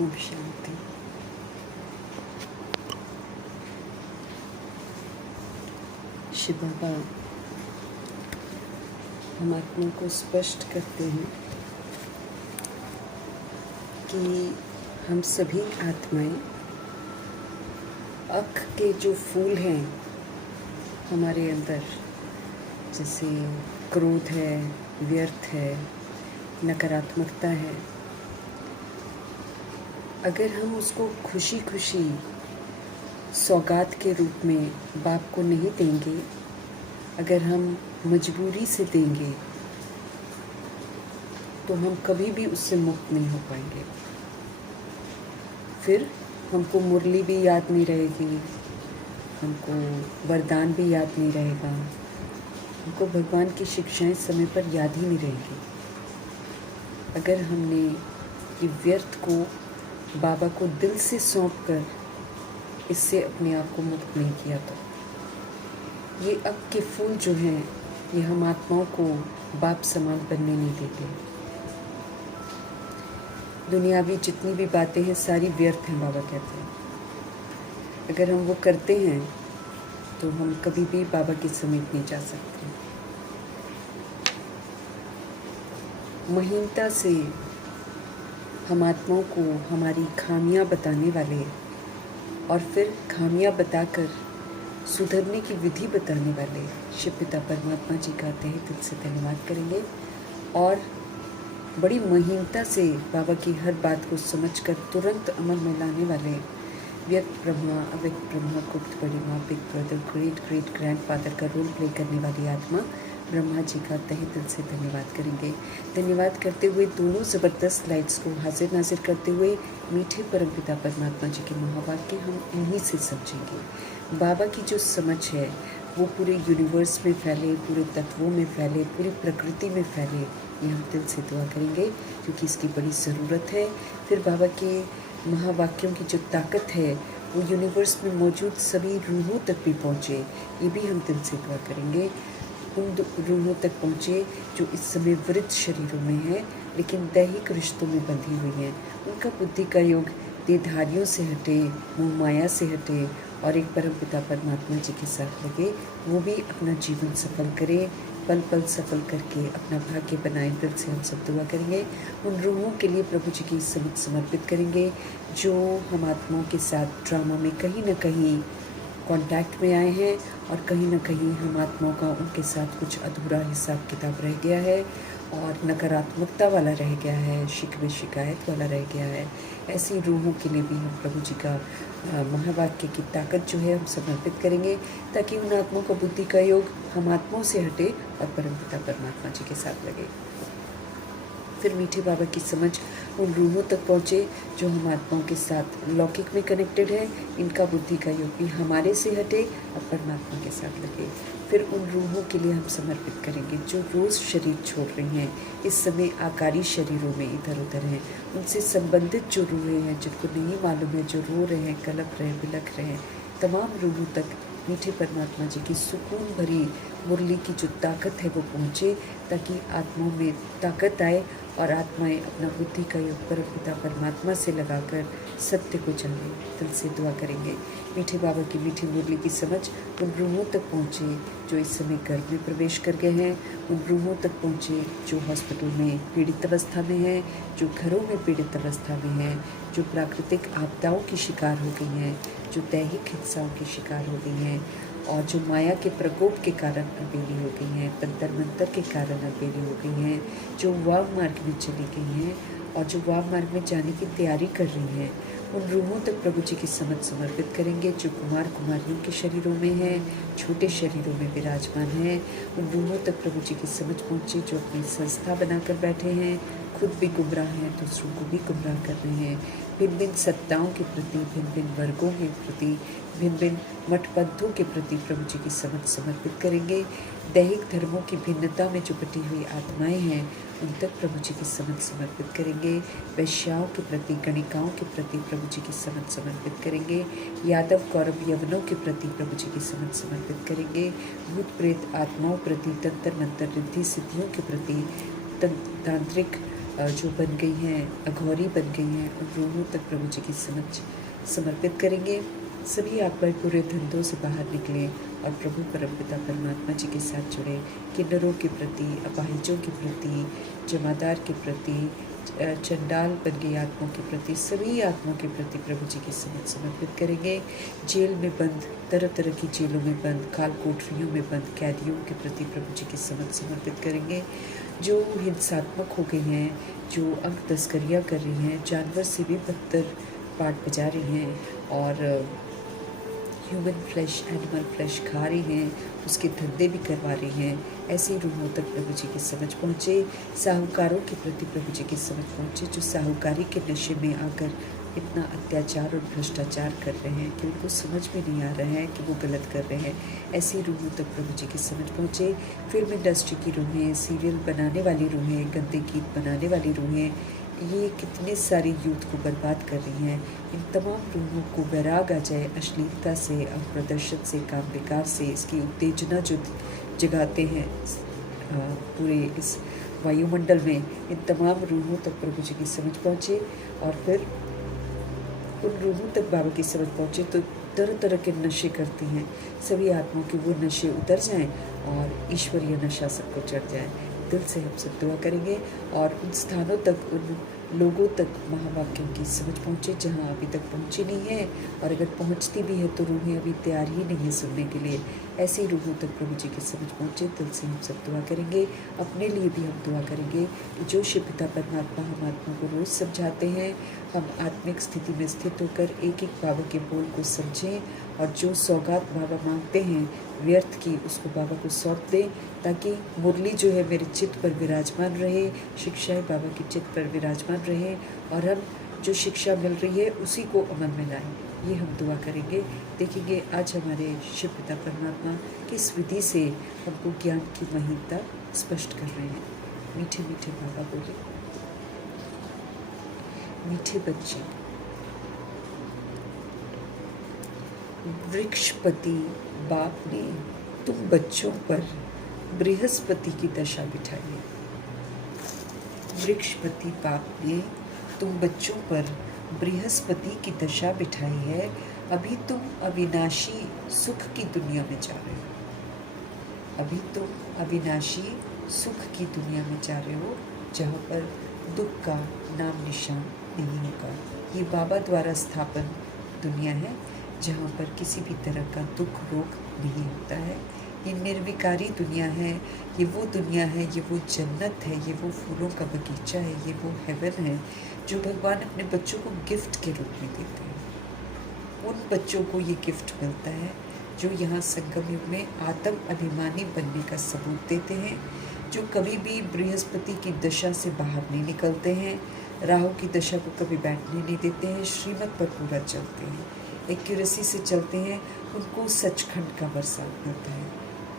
ओम शांति। शिव बाबा हम आत्मा को स्पष्ट करते हैं कि हम सभी आत्माएं अख के जो फूल हैं हमारे अंदर, जैसे क्रोध है, व्यर्थ है, नकारात्मकता है, अगर हम उसको खुशी खुशी सौगात के रूप में बाप को नहीं देंगे, अगर हम मजबूरी से देंगे तो हम कभी भी उससे मुक्त नहीं हो पाएंगे। फिर हमको मुरली भी याद नहीं रहेगी, हमको वरदान भी याद नहीं रहेगा, हमको भगवान की शिक्षाएं समय पर याद ही नहीं रहेगी। अगर हमने ये व्यर्थ को बाबा को दिल से सौंप कर इससे अपने आप को मुक्त नहीं किया तो ये अब के फूल जो हैं ये हम आत्माओं को बाप समान बनने नहीं देते। दुनियावी जितनी भी बातें हैं सारी व्यर्थ हैं, बाबा कहते हैं। अगर हम वो करते हैं तो हम कभी भी बाबा के समीप नहीं जा सकते। महीनता से हम आत्माओं को हमारी खामियां बताने वाले और फिर खामियां बताकर सुधरने की विधि बताने वाले शिव पिता परमात्मा जी का तहे दिल से धन्यवाद करेंगे और बड़ी महीनता से बाबा की हर बात को समझकर तुरंत अमल में लाने वाले व्यक्त ब्रह्मा, अव्यक्त ब्रह्मा, गुप्त बड़ी माँ, big brother, great great grandfather का रोल प्ले करने वाली आत्मा ब्रह्मा जी का तहे दिल से धन्यवाद करेंगे। धन्यवाद करते हुए दोनों ज़बरदस्त लाइट्स को हाजिर नाजिर करते हुए मीठे परमपिता परमात्मा जी के महावाक्य हम इन्हीं से समझेंगे। बाबा की जो समझ है वो पूरे यूनिवर्स में फैले, पूरे तत्वों में फैले, पूरी प्रकृति में फैले, ये हम दिल से दुआ करेंगे क्योंकि इसकी बड़ी ज़रूरत है। फिर बाबा के महावाक्यों की जो ताकत है वो यूनिवर्स में मौजूद सभी रूहों तक भी पहुँचे, ये भी हम दिल से दुआ करेंगे। उन रूहों तक पहुँचे जो इस समय वृद्ध शरीरों में है लेकिन दैहिक रिश्तों में बंधी हुई हैं। उनका बुद्धि का योग देहधारियों से हटे, मोह माया से हटे और एक परम पिता परमात्मा जी के साथ लगे, वो भी अपना जीवन सफल करे, पल पल सफल करके अपना भाग्य बनाए। दिल से हम सब दुआ करेंगे। उन रूहों के लिए प्रभु जी की समझ समर्पित करेंगे जो हम आत्माओं के साथ ड्रामा में कहीं ना कहीं कांटेक्ट में आए हैं और कहीं ना कहीं हम आत्माओं का उनके साथ कुछ अधूरा हिसाब किताब रह गया है और नकारात्मकता वाला रह गया है, शिकवे शिकायत वाला रह गया है। ऐसी रूहों के लिए भी हम प्रभु जी का महावाक्य की ताकत जो है हम समर्पित करेंगे ताकि उन आत्माओं का बुद्धि का योग हम आत्माओं से हटे और परमपिता परमात्मा जी के साथ लगे। फिर मीठे बाबा की समझ उन रूहों तक पहुँचे जो हम आत्माओं के साथ लौकिक में कनेक्टेड है, इनका बुद्धि का योग भी हमारे से हटे और परमात्मा के साथ लगे। फिर उन रूहों के लिए हम समर्पित करेंगे जो रोज़ शरीर छोड़ रही हैं, इस समय आकारी शरीरों में इधर उधर हैं, उनसे संबंधित जो रूहें हैं जिनको नहीं मालूम है, जो रो रहे हैं, कलप रहे हैं, बिलख रहे हैं, तमाम रूहों तक मीठे परमात्मा जी की सुकून भरी मुरली की जो ताकत है वो पहुँचे ताकि आत्माओं में ताकत आए और आत्माएं अपना बुद्धि का योग परमपिता परमात्मा से लगाकर सत्य को जाने। दिल से दुआ करेंगे। मीठे बाबा की मीठी मुरली की समझ उन रूहों तक पहुँचे जो इस समय गर्भ में प्रवेश कर गए हैं, उन रूहों तक पहुँचे जो हॉस्पिटल में पीड़ित अवस्था में हैं, जो घरों में पीड़ित अवस्था में हैं, जो प्राकृतिक आपदाओं की शिकार हो गई हैं, जो दैहिक हिंसाओं की शिकार हो गई हैं और जो माया के प्रकोप के कारण अकेली हो गई हैं, तंत्र मंत्र के कारण अकेली हो गई हैं, जो वाव मार्ग में चली गई हैं और जो वाव मार्ग में जाने की तैयारी कर रही हैं, उन रूहों तक प्रभु जी की समझ समर्पित करेंगे जो कुमार कुमारियों के शरीरों में हैं, छोटे शरीरों में विराजमान हैं। उन रूहों तक प्रभु जी की समझ पहुँचे जो अपनी संस्था बनाकर बैठे हैं, खुद भी गुमराह हैं, दूसरों को भी गुमराह कर रहे हैं, भिन्न भिन्न सत्ताओं के प्रति, भिन्न भिन्न वर्गों के प्रति, भिन्न भिन्न मठपंथों के प्रति प्रभु जी की समझ समर्पित करेंगे। दैहिक धर्मों की भिन्नता में जो बटी हुई आत्माएं हैं उन तक प्रभु जी की समझ समर्पित करेंगे। वैश्याओं के प्रति, गणिकाओं के प्रति प्रभु जी की समझ समर्पित करेंगे। यादव कौरव यवनों के प्रति प्रभु जी की समझ समर्पित करेंगे। भूत प्रेत आत्माओं प्रति, तंत्र मंत्र रिद्धि सिद्धियों के प्रति, तांत्रिक जो बन गई हैं, अघोरी बन गई हैं, उन रूहों तक प्रभु जी की समझ समर्पित करेंगे। सभी आत्माएं पूरे धंधों से बाहर निकलें और प्रभु परमपिता परमात्मा जी के साथ जुड़े। किन्नरों के प्रति, अपाहिजों के प्रति, जमादार के प्रति, चंडाल बन गई आत्माओं के प्रति, सभी आत्माओं के प्रति प्रभु जी की समझ समर्पित करेंगे। जेल में बंद, तरह तरह की जेलों में बंद, काल कोठरियों में बंद कैदियों के प्रति प्रभु जी की समझ समर्पित करेंगे। जो हिंसात्मक हो गए हैं, जो अंग तस्करियाँ कर रही हैं, जानवर से भी बदतर पाठ बजा रही हैं और ह्यूमन फ्लैश, एनिमल फ्लैश खा रही हैं, उसके धंधे भी करवा रही हैं, ऐसी रूहों तक प्रभु जी की समझ पहुँचे। साहूकारों के प्रति प्रभु जी की समझ पहुँचे, जो साहूकारी के नशे में आकर इतना अत्याचार और भ्रष्टाचार कर रहे हैं कि उनको समझ में नहीं आ रहा है कि वो गलत कर रहे हैं, ऐसी रूहों तक प्रभु जी की समझ पहुँचे। फिल्म इंडस्ट्री की रूहें, सीरियल बनाने वाली रूहें, गंदे गीत बनाने वाली रूहें, ये कितने सारे यूथ को बर्बाद कर रही हैं। इन तमाम रूहों को वैराग आ जाए अश्लीलता से, प्रदर्शन से, काम विकार से, इसकी उत्तेजना जो जगाते हैं पूरे इस वायुमंडल में, इन तमाम रूहों तक प्रभु जी की समझ पहुँचे। और फिर उन रूहों तक बाबा की समझ पहुँचे तो तरह तरह के नशे करती हैं, सभी आत्माओं के वो नशे उतर जाएं और ईश्वरीय नशा सबको चढ़ जाए। दिल से हम सब दुआ करेंगे और उन स्थानों तक, उन लोगों तक महावाक्यों की समझ पहुँचे जहाँ अभी तक पहुँची नहीं है, और अगर पहुँचती भी है तो रूहें अभी तैयार ही नहीं है सुनने के लिए। ऐसी रूहों तक प्रभु जी की समझ पहुँचे। दिल से हम सब दुआ करेंगे, अपने लिए भी हम दुआ करेंगे कि जो शिव पिता परमात्मा हम आत्मा को रोज़ समझाते हैं, हम आत्मिक स्थिति में स्थित होकर एक एक बाबा के बोल को समझें और जो सौगात बाबा मांगते हैं व्यर्थ की, उसको बाबा को सौंप दें, ताकि मुरली जो है मेरे चित्त पर विराजमान रहे, शिक्षाएं बाबा की चित्त पर विराजमान रहे और हम जो शिक्षा मिल रही है उसी को अमल में लाएं। ये हम दुआ करेंगे। देखेंगे आज हमारे शिव पिता परमात्मा किस विधि से हमको ज्ञान की महत्ता स्पष्ट कर रहे हैं। मीठे मीठे बाबा बोले, मीठे बच्चे, वृक्षपति बाप ने तुम बच्चों पर बृहस्पति की दशा बिठाई है। वृक्षपति बाप ने तुम बच्चों पर बृहस्पति की दशा बिठाई है। अभी तुम अविनाशी सुख की दुनिया में जा रहे हो। अभी तुम अविनाशी सुख की दुनिया में जा रहे हो, जहाँ पर दुख का नाम निशान नहीं होगा। ये बाबा द्वारा स्थापन दुनिया है, जहाँ पर किसी भी तरह का दुख रोग नहीं होता है। ये निर्विकारी दुनिया है, ये वो दुनिया है, ये वो जन्नत है, ये वो फूलों का बगीचा है, ये वो हेवन है जो भगवान अपने बच्चों को गिफ्ट के रूप में देते हैं। उन बच्चों को ये गिफ्ट मिलता है जो यहाँ संगम युग में आत्म अभिमानी बनने का सबूत देते हैं, जो कभी भी बृहस्पति की दशा से बाहर नहीं निकलते हैं, राहु की दशा को कभी बैठने नहीं देते हैं, श्रीमत पर पूरा चलते हैं, एक्यूरेसी से चलते हैं। उनको सचखंड का बरसात मिलता है,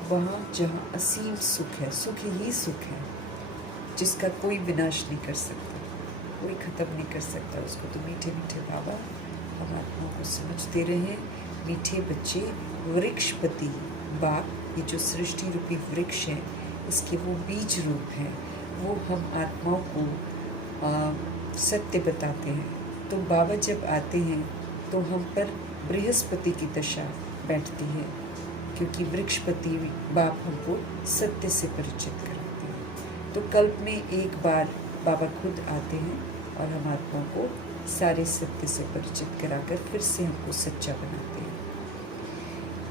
वहाँ जहाँ असीम सुख है, सुख ही सुख है, जिसका कोई विनाश नहीं कर सकता, कोई ख़त्म नहीं कर सकता उसको। तो मीठे मीठे बाबा हम आत्माओं को समझते रहें। मीठे बच्चे, वृक्षपति बाप, ये जो सृष्टि रूपी वृक्ष है, इसके वो बीज रूप हैं, वो हम आत्माओं को सत्य बताते हैं। तो बाबा जब आते हैं तो हम पर बृहस्पति की दशा बैठती है, क्योंकि वृक्षपति बाप हमको सत्य से परिचित कराते हैं। तो कल्प में एक बार बाबा खुद आते हैं और हम आत्माओं को सारे सत्य से परिचित कराकर फिर से हमको सच्चा बनाते हैं।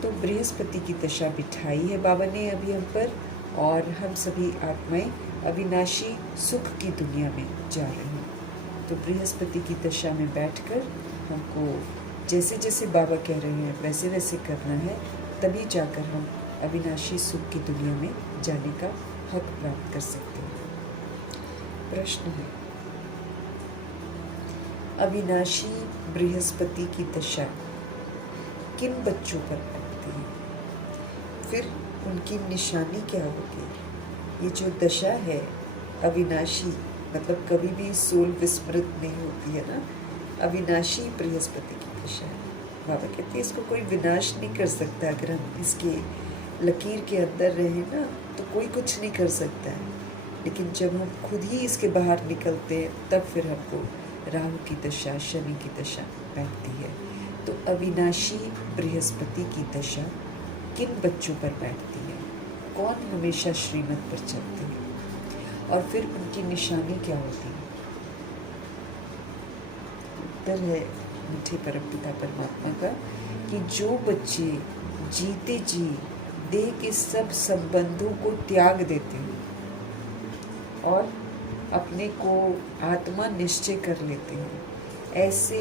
तो बृहस्पति की दशा बिठाई है बाबा ने अभी हम पर, और हम सभी आत्माएं अविनाशी सुख की दुनिया में जा रहे हैं। तो बृहस्पति की दशा में बैठकर हमको जैसे जैसे बाबा कह रहे हैं वैसे वैसे करना है, तभी जाकर हम अविनाशी सुख की दुनिया में जाने का हक प्राप्त कर सकते हैं। प्रश्न है, अविनाशी बृहस्पति की दशा किन बच्चों पर पड़ती है? फिर उनकी निशानी क्या होगी? ये जो दशा है अविनाशी, मतलब कभी भी सोल विस्मृत नहीं होती है ना, अविनाशी बृहस्पति की दशा है। बाबा कहते हैं इसको कोई विनाश नहीं कर सकता। अगर हम इसके लकीर के अंदर रहे ना तो कोई कुछ नहीं कर सकता है। लेकिन जब हम खुद ही इसके बाहर निकलते हैं तब फिर हमको राहु की दशा, शनि की दशा बैठती है। तो अविनाशी बृहस्पति की दशा किन बच्चों पर बैठती है, कौन हमेशा श्रीमत पर चलते हैं और फिर उनकी निशानी क्या होती है? उत्तर है मीठे परमपिता परमात्मा का कि जो बच्चे जीते जी देह के सब संबंधों को त्याग देते हैं और अपने को आत्मा निश्चय कर लेते हैं, ऐसे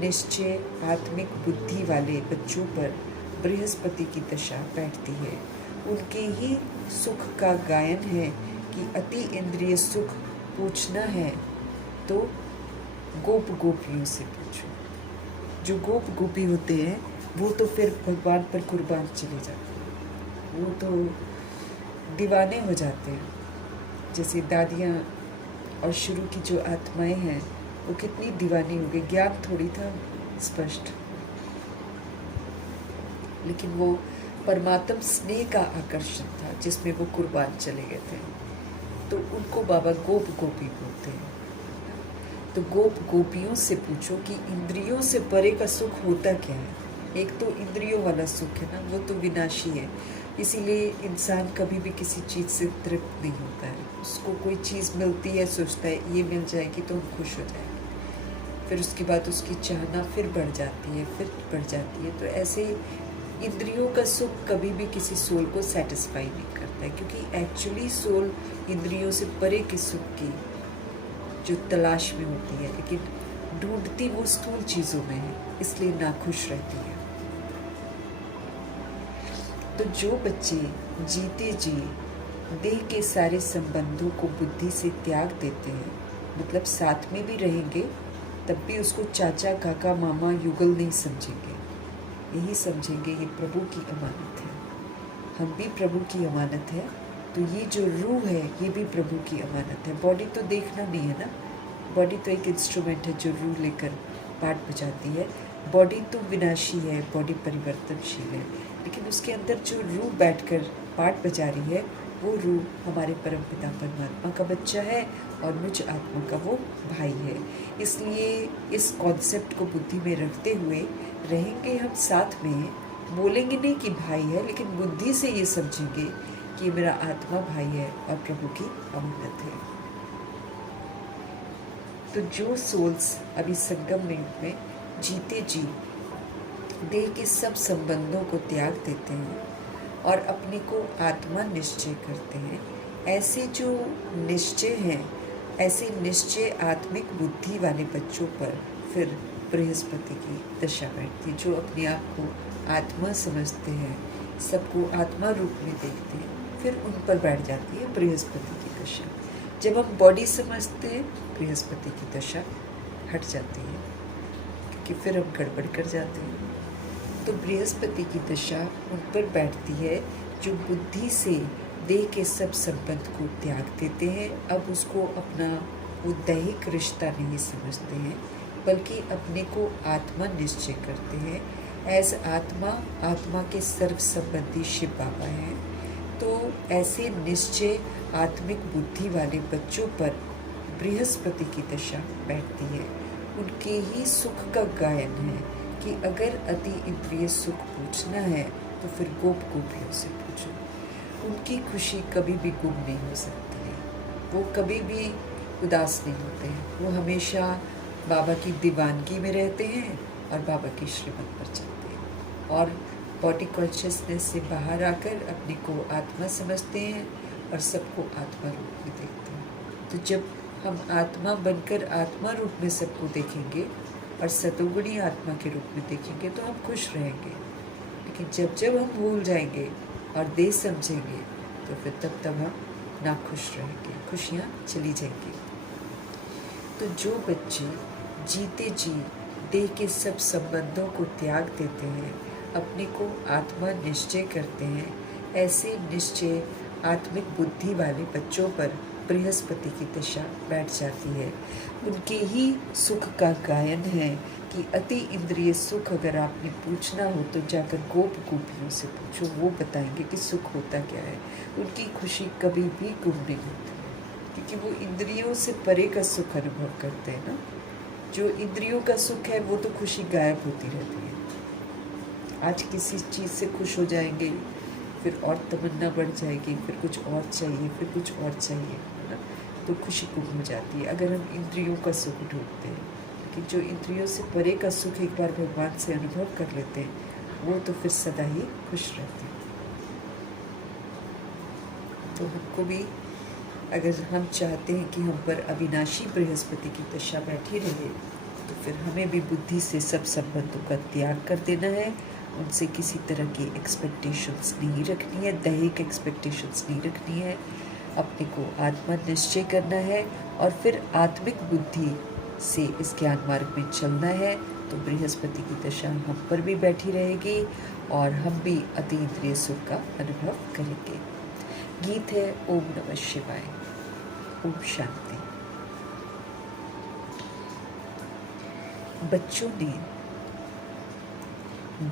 निश्चय आत्मिक बुद्धि वाले बच्चों पर बृहस्पति की दशा बैठती है। उनके ही सुख का गायन है कि अति इंद्रिय सुख पूछना है तो गोप गोपियों से पूछो। जो गोप गोपी होते हैं वो तो फिर भगवान पर कुर्बान चले जाते हैं, वो तो दीवाने हो जाते हैं। जैसे दादियाँ और शुरू की जो आत्माएं हैं वो कितनी दीवानी हो गई, ज्ञान थोड़ी था स्पष्ट, लेकिन वो परमात्म स्नेह का आकर्षण था जिसमें वो कुर्बान चले गए थे। तो उनको बाबा गोप गोपी बोलते हैं। तो गोप गोपियों से पूछो कि इंद्रियों से परे का सुख होता क्या है। एक तो इंद्रियों वाला सुख है ना, वो तो विनाशी है, इसीलिए इंसान कभी भी किसी चीज़ से तृप्त नहीं होता है। उसको कोई चीज़ मिलती है, सोचता है ये मिल जाएगी तो हम खुश हो जाएंगे, फिर उसके बाद उसकी चाहना फिर बढ़ जाती है, फिर बढ़ जाती है। तो ऐसे इंद्रियों का सुख कभी भी किसी सोल को सेटिस्फाई नहीं करता है, क्योंकि एक्चुअली सोल इंद्रियों से परे के सुख की जो तलाश में होती है, लेकिन ढूंढती वो स्थूल चीज़ों में है, इसलिए नाखुश रहती है। तो जो बच्चे जीते जी देह के सारे संबंधों को बुद्धि से त्याग देते हैं, मतलब साथ में भी रहेंगे तब भी उसको चाचा काका मामा युगल नहीं समझेंगे, यही समझेंगे ये प्रभु की अमानत है, हम भी प्रभु की अमानत है। तो ये जो रूह है ये भी प्रभु की अमानत है। बॉडी तो देखना नहीं है ना, बॉडी तो एक इंस्ट्रूमेंट है जो रूह लेकर पाठ बजाती है। बॉडी तो विनाशी है, बॉडी परिवर्तनशील है, लेकिन उसके अंदर जो रूह बैठकर पाठ बजा रही है वो रूह हमारे परमपिता परमात्मा का बच्चा है और मुझ आत्मा का वो भाई है। इसलिए इस कॉन्सेप्ट को बुद्धि में रखते हुए रहेंगे हम साथ में, बोलेंगे नहीं कि भाई है, लेकिन बुद्धि से ये समझेंगे कि ये मेरा आत्मा भाई है और प्रभु की अमानत है। तो जो सोल्स अभी संगम में जीते जी देह के सब संबंधों को त्याग देते हैं और अपने को आत्मा निश्चय करते हैं, ऐसे जो निश्चय हैं, ऐसे निश्चय आत्मिक बुद्धि वाले बच्चों पर फिर बृहस्पति की दशा बैठती, जो अपने आप को आत्मा समझते हैं, सबको आत्मा रूप में देखते हैं, फिर उन पर बैठ जाती है बृहस्पति की दशा। जब हम बॉडी समझते हैं बृहस्पति की दशा हट जाती है, क्योंकि फिर हम गड़बड़ कर जाते हैं। तो बृहस्पति की दशा उन पर बैठती है जो बुद्धि से देह के सब संबंध को त्याग देते हैं। अब उसको अपना वो दैहिक रिश्ता नहीं समझते हैं, बल्कि अपने को आत्मा निश्चय करते हैं। एज आत्मा, आत्मा के सर्व संबंधी शिव बाबा हैं। तो ऐसे निश्चय आत्मिक बुद्धि वाले बच्चों पर बृहस्पति की दशा बैठती है। उनके ही सुख का गायन है कि अगर अति इंद्रिय सुख पूछना है तो फिर गोप गोपियों से पूछो। उनकी खुशी कभी भी गुम नहीं हो सकती है, वो कभी भी उदास नहीं होते हैं, वो हमेशा बाबा की दीवानगी में रहते हैं और बाबा की श्रीमत पर चलते हैं और बॉडी कॉन्शियसनेस से बाहर आकर अपने को आत्मा समझते हैं और सबको आत्मा रूप में देखते हैं। तो जब हम आत्मा बनकर आत्मा रूप में सबको देखेंगे और सतोगुणी आत्मा के रूप में देखेंगे तो हम खुश रहेंगे। लेकिन जब जब हम भूल जाएंगे और देह समझेंगे तो फिर तब हम नाखुश रहेंगे, खुशियाँ चली जाएंगी। तो जो बच्चे जीते जी देह के सब संबंधों को त्याग देते हैं, अपने को आत्मा निश्चय करते हैं, ऐसे निश्चय आत्मिक बुद्धि वाले बच्चों पर बृहस्पति की दशा बैठ जाती है। उनके ही सुख का गायन है कि अति इंद्रिय सुख अगर आपने पूछना हो तो जाकर गोप गोपियों से पूछो, वो बताएंगे कि सुख होता क्या है। उनकी खुशी कभी भी गुम नहीं होती। क्योंकि वो इंद्रियों से परे का सुख अनुभव करते हैं ना। जो इंद्रियों का सुख है वो तो खुशी गायब होती रहती है। आज किसी चीज़ से खुश हो जाएंगे, फिर और तमन्ना बढ़ जाएगी, फिर कुछ और चाहिए, फिर कुछ और चाहिए, है ना। तो खुशी गुम हो जाती है अगर हम इंद्रियों का सुख ढूंढते हैं। कि जो इंद्रियों से परे का सुख एक बार भगवान से अनुभव कर लेते हैं वो तो फिर सदा ही खुश रहते हैं। तो हमको भी, अगर हम चाहते हैं कि हम पर अविनाशी बृहस्पति की दशा बैठी रहे, तो फिर हमें भी बुद्धि से सब संबंधों का त्याग कर देना है। उनसे किसी तरह की एक्सपेक्टेशंस नहीं रखनी है, दैहिक एक्सपेक्टेशंस नहीं रखनी है। अपने को आत्मा निश्चय करना है और फिर आत्मिक बुद्धि से इस ज्ञान मार्ग में चलना है। तो बृहस्पति की दशा हम पर भी बैठी रहेगी और हम भी अतीन्द्रिय सुख का अनुभव करेंगे। गीत है ओम नमः शिवाय। ओम शांति। बच्चों ने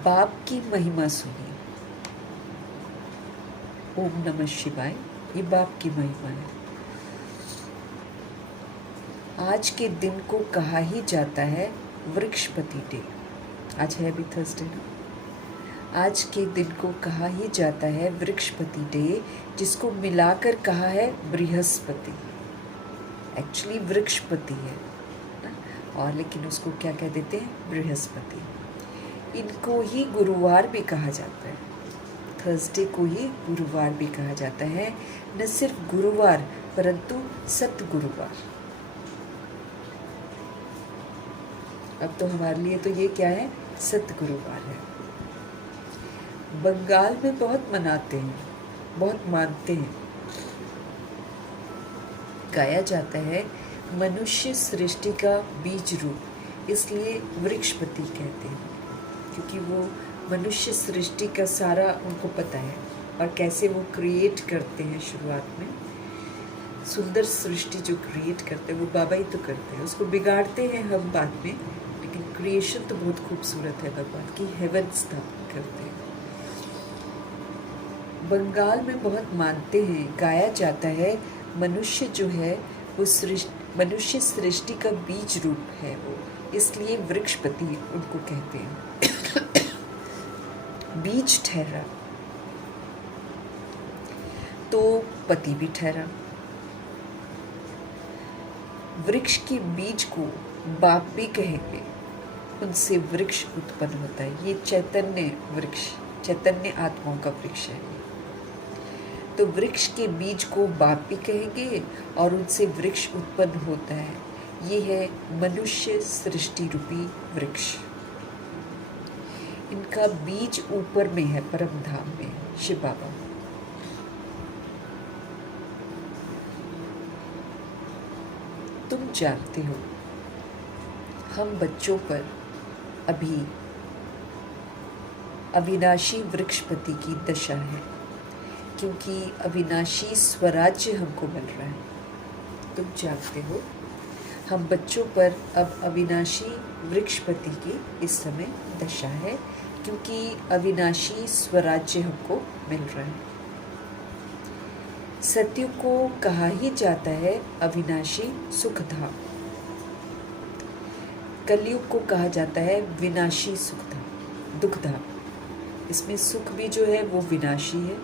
बाप की महिमा सुनी। ओम नमः शिवाय, ये बाप की महिमा है। आज के दिन को कहा ही जाता है वृक्षपति डे। आज है भी थर्सडे ना। आज के दिन को कहा ही जाता है वृक्षपति डे, जिसको मिलाकर कहा है बृहस्पति। एक्चुअली वृक्षपति है ना, और लेकिन उसको क्या कह देते हैं, बृहस्पति। इनको ही गुरुवार भी कहा जाता है। थर्सडे को ही गुरुवार भी कहा जाता है। न सिर्फ गुरुवार परंतु सत गुरुवार। अब तो हमारे लिए तो ये क्या है, सत गुरुवार है। बंगाल में बहुत मनाते हैं, बहुत मानते हैं। गाया जाता है मनुष्य सृष्टि का बीज रूप, इसलिए वृक्षपति कहते हैं, क्योंकि वो मनुष्य सृष्टि का सारा उनको पता है और कैसे वो क्रिएट करते हैं। शुरुआत में सुंदर सृष्टि जो क्रिएट करते हैं वो बाबा ही तो करते हैं, उसको बिगाड़ते हैं हम बाद में, लेकिन क्रिएशन तो बहुत खूबसूरत है भगवान की। हेवन स्थापित करते हैं। बंगाल में बहुत मानते हैं, गाया जाता है मनुष्य जो है वो मनुष्य सृष्टि का बीज रूप है वो, इसलिए वृक्षपति उनको कहते हैं। बीज ठहरा तो पति भी ठहरा। वृक्ष के बीज को बाप भी कहेंगे, उनसे वृक्ष उत्पन्न होता है। ये चैतन्य वृक्ष, चैतन्य आत्माओं का वृक्ष है। तो वृक्ष के बीज को बाप भी कहेंगे और उनसे वृक्ष उत्पन्न होता है। ये है मनुष्य सृष्टि रूपी वृक्ष। इनका बीज ऊपर में है, परम धाम में, शिव बाबा। तुम जानते हो हम बच्चों पर अभी अविनाशी वृक्षपति की दशा है, क्योंकि अविनाशी स्वराज्य हमको मिल रहा है। तुम जानते हो हम बच्चों पर अब अविनाशी वृक्षपति की इस समय दशा है, क्योंकि अविनाशी स्वराज्य हमको मिल रहा है। सत्युग को कहा ही जाता है अविनाशी सुखधाम। कलयुग को कहा जाता है विनाशी सुखधाम, दुखधाम। इसमें सुख भी जो है वो विनाशी है,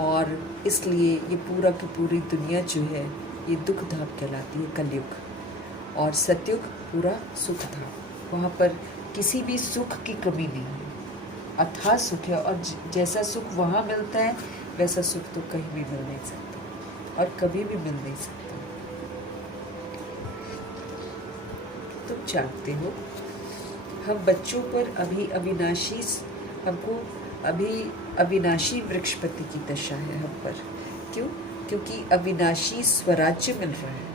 और इसलिए ये पूरा की पूरी दुनिया जो है ये दुख धाम कहलाती है, कलयुग। और सतयुग पूरा सुख धाम। वहाँ पर किसी भी सुख की कमी नहीं है, अथाह सुख है। और जैसा सुख वहाँ मिलता है वैसा सुख तो कहीं भी मिल नहीं सकता और कभी भी मिल नहीं सकता। तुम जानते हो हम बच्चों पर अभी अविनाशी वृक्षपति की दशा है हम पर। क्यों? क्योंकि अविनाशी स्वराज्य मिल रहा है,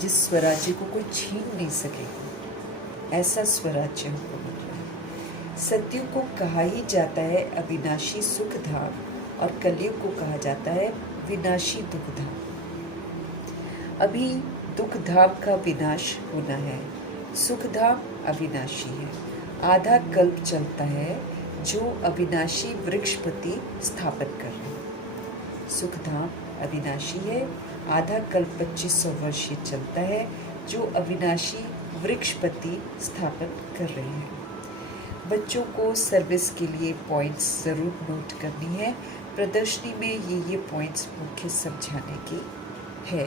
जिस स्वराज्य को कोई छीन नहीं सकेगा, ऐसा स्वराज्य हमको मिल रहा है। सतयुग को कहा ही जाता है अविनाशी सुख धाम, और कलयुग को कहा जाता है विनाशी दुख धाम। अभी दुख धाम का विनाश होना है, सुख धाम अविनाशी है। आधा कल्प चलता है जो अविनाशी वृक्षपति स्थापन कर रहे हैं। सुखधाम अविनाशी है, आधा कल्प 2500 वर्ष ये चलता है, जो अविनाशी वृक्षपति स्थापन कर रहे हैं। बच्चों को सर्विस के लिए पॉइंट्स ज़रूर नोट करनी है। प्रदर्शनी में ये पॉइंट्स मुख्य समझाने की है,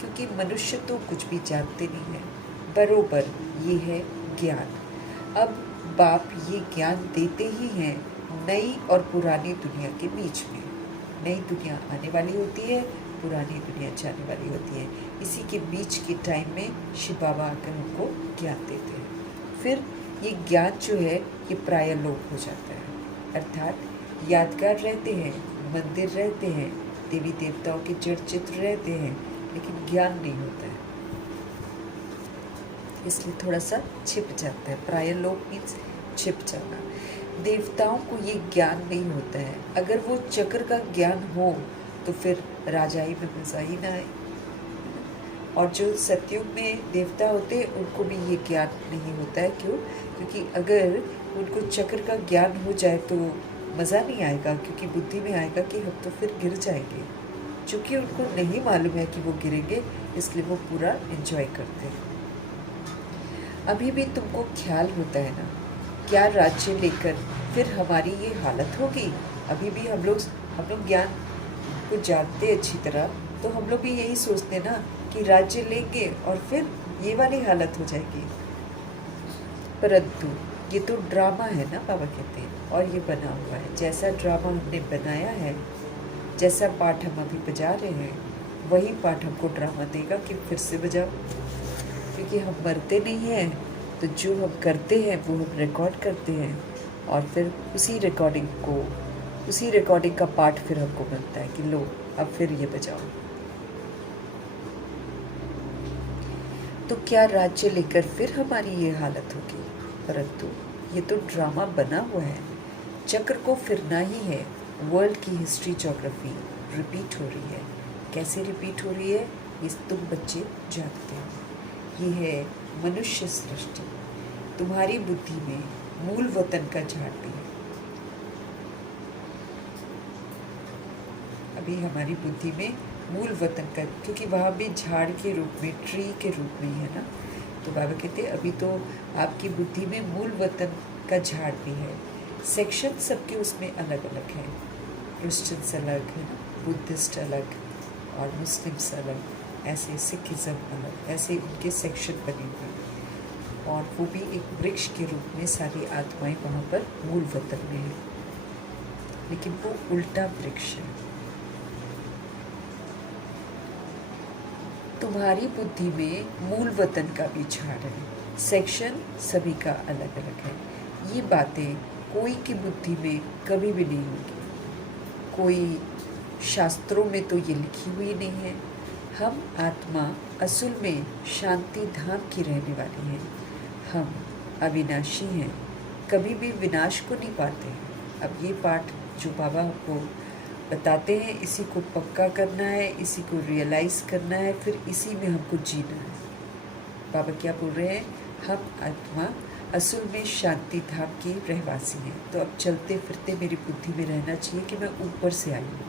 क्योंकि मनुष्य तो कुछ भी जानते नहीं है, बरोबर ये है ज्ञान। अब बाप ये ज्ञान देते ही हैं नई और पुरानी दुनिया के बीच में। नई दुनिया आने वाली होती है, पुरानी दुनिया जाने वाली होती है। इसी के बीच के टाइम में शिव बाबा आकर हमको ज्ञान देते हैं। फिर ये ज्ञान जो है ये प्राय लोप हो जाता है, अर्थात यादगार रहते हैं, मंदिर रहते हैं, देवी देवताओं के जड़ चित्र रहते हैं, लेकिन ज्ञान नहीं होता है, इसलिए थोड़ा सा छिप जाता है। प्राय लोप मीन्स छिप जाना। देवताओं को ये ज्ञान नहीं होता है। अगर वो चक्र का ज्ञान हो तो फिर राजाई में मजा ही ना आए। और जो सतयुग में देवता होते हैं उनको भी ये ज्ञान नहीं होता है। क्यों? क्योंकि अगर उनको चक्र का ज्ञान हो जाए तो मज़ा नहीं आएगा, क्योंकि बुद्धि में आएगा कि हम तो फिर गिर जाएंगे। चूँकि उनको नहीं मालूम है कि वो गिरेंगे, इसलिए वो पूरा एंजॉय करते हैं। अभी भी तुमको ख्याल होता है ना, क्या राज्य लेकर फिर हमारी ये हालत होगी? अभी भी हम लोग ज्ञान को जानते हैं अच्छी तरह, तो हम लोग भी यही सोचते हैं ना कि राज्य लेंगे और फिर ये वाली हालत हो जाएगी। परंतु ये तो ड्रामा है ना, बाबा कहते हैं, और ये बना हुआ है। जैसा ड्रामा हमने बनाया है, जैसा पाठ हम अभी बजा रहे हैं, वही पाठ हमको ड्रामा देगा कि फिर से बजाओ। क्योंकि हम मरते नहीं हैं, तो जो हम करते हैं वो हम रिकॉर्ड करते हैं, और फिर उसी रिकॉर्डिंग का पार्ट फिर हमको मिलता है कि लो अब फिर ये बजाओ। तो क्या राज्य लेकर फिर हमारी ये हालत होगी? परंतु ये तो ड्रामा बना हुआ है, चक्र को फिरना ही है। वर्ल्ड की हिस्ट्री ज्योग्राफी रिपीट हो रही है। कैसे रिपीट हो रही है ये तुम बच्चे जानते हो। ये है मनुष्य सृष्टि। तुम्हारी बुद्धि में मूल वतन का झाड़ भी है। अभी हमारी बुद्धि में मूल वतन का, क्योंकि वहाँ भी झाड़ के रूप में, ट्री के रूप में है ना, तो बाबा कहते हैं अभी तो आपकी बुद्धि में मूल वतन का झाड़ भी है। सेक्शन सबके उसमें अलग अलग है। क्रिश्चियंस अलग है, बुद्धिस्ट अलग और मुस्लिम्स अलग, ऐसे सिखिज़म अलग, ऐसे उनके सेक्शन बने हुए हैं। और वो भी एक वृक्ष के रूप में सारी आत्माएं वहाँ पर मूल वतन में है, लेकिन वो उल्टा वृक्ष है। तुम्हारी बुद्धि में मूल वतन का भी झाड़ है, सेक्शन सभी का अलग अलग है। ये बातें कोई की बुद्धि में कभी भी नहीं होगी। कोई शास्त्रों में तो ये लिखी हुई नहीं है। हम आत्मा असल में शांति धाम की रहने वाली हैं। हम अविनाशी हैं, कभी भी विनाश को नहीं पाते हैं। अब ये पाठ जो बाबा आपको बताते हैं, इसी को पक्का करना है, इसी को रियलाइज़ करना है, फिर इसी में हमको जीना है। बाबा क्या बोल रहे हैं? हम आत्मा असल में शांति धाम की रहवासी हैं। तो अब चलते फिरते मेरी बुद्धि में रहना चाहिए कि मैं ऊपर से आई हूँ,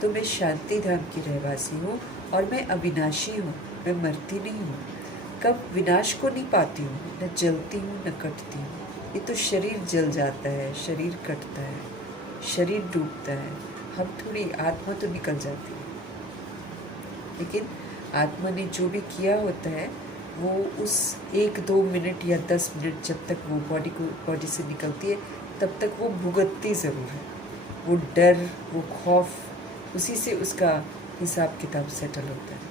तो मैं शांति धाम की रहवासी हूँ और मैं अविनाशी हूँ, मैं मरती नहीं हूँ। कब विनाश को नहीं पाती हूँ, न जलती हूँ न कटती हूँ। ये तो शरीर जल जाता है, शरीर कटता है, शरीर डूबता है, हम थोड़ी, आत्मा तो निकल जाती है। लेकिन आत्मा ने जो भी किया होता है वो उस 1-2 मिनट या 10 मिनट जब तक वो बॉडी से निकलती है तब तक वो भुगतती ज़रूर है। वो डर, वो खौफ, उसी से उसका हिसाब किताब सेटल होता है।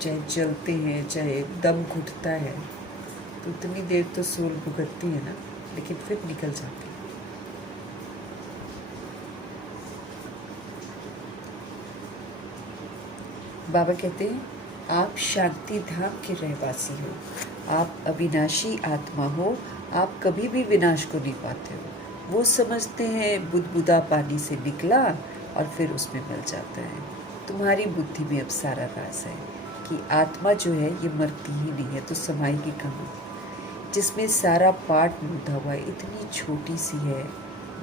चाहे जलते हैं, चाहे दम घुटता है, तो उतनी देर तो सोल भुगतती है ना, लेकिन फिर निकल जाती है। बाबा कहते हैं आप शांति धाम के रहवासी हो, आप अविनाशी आत्मा हो, आप कभी भी विनाश को नहीं पाते हो। वो समझते हैं बुदबुदा पानी से निकला और फिर उसमें मिल जाता है। तुम्हारी बुद्धि में अब सारा राज है कि आत्मा जो है ये मरती ही नहीं है, तो समाएगी कहाँ? जिसमें सारा पार्ट लूटा हुआ है, इतनी छोटी सी है,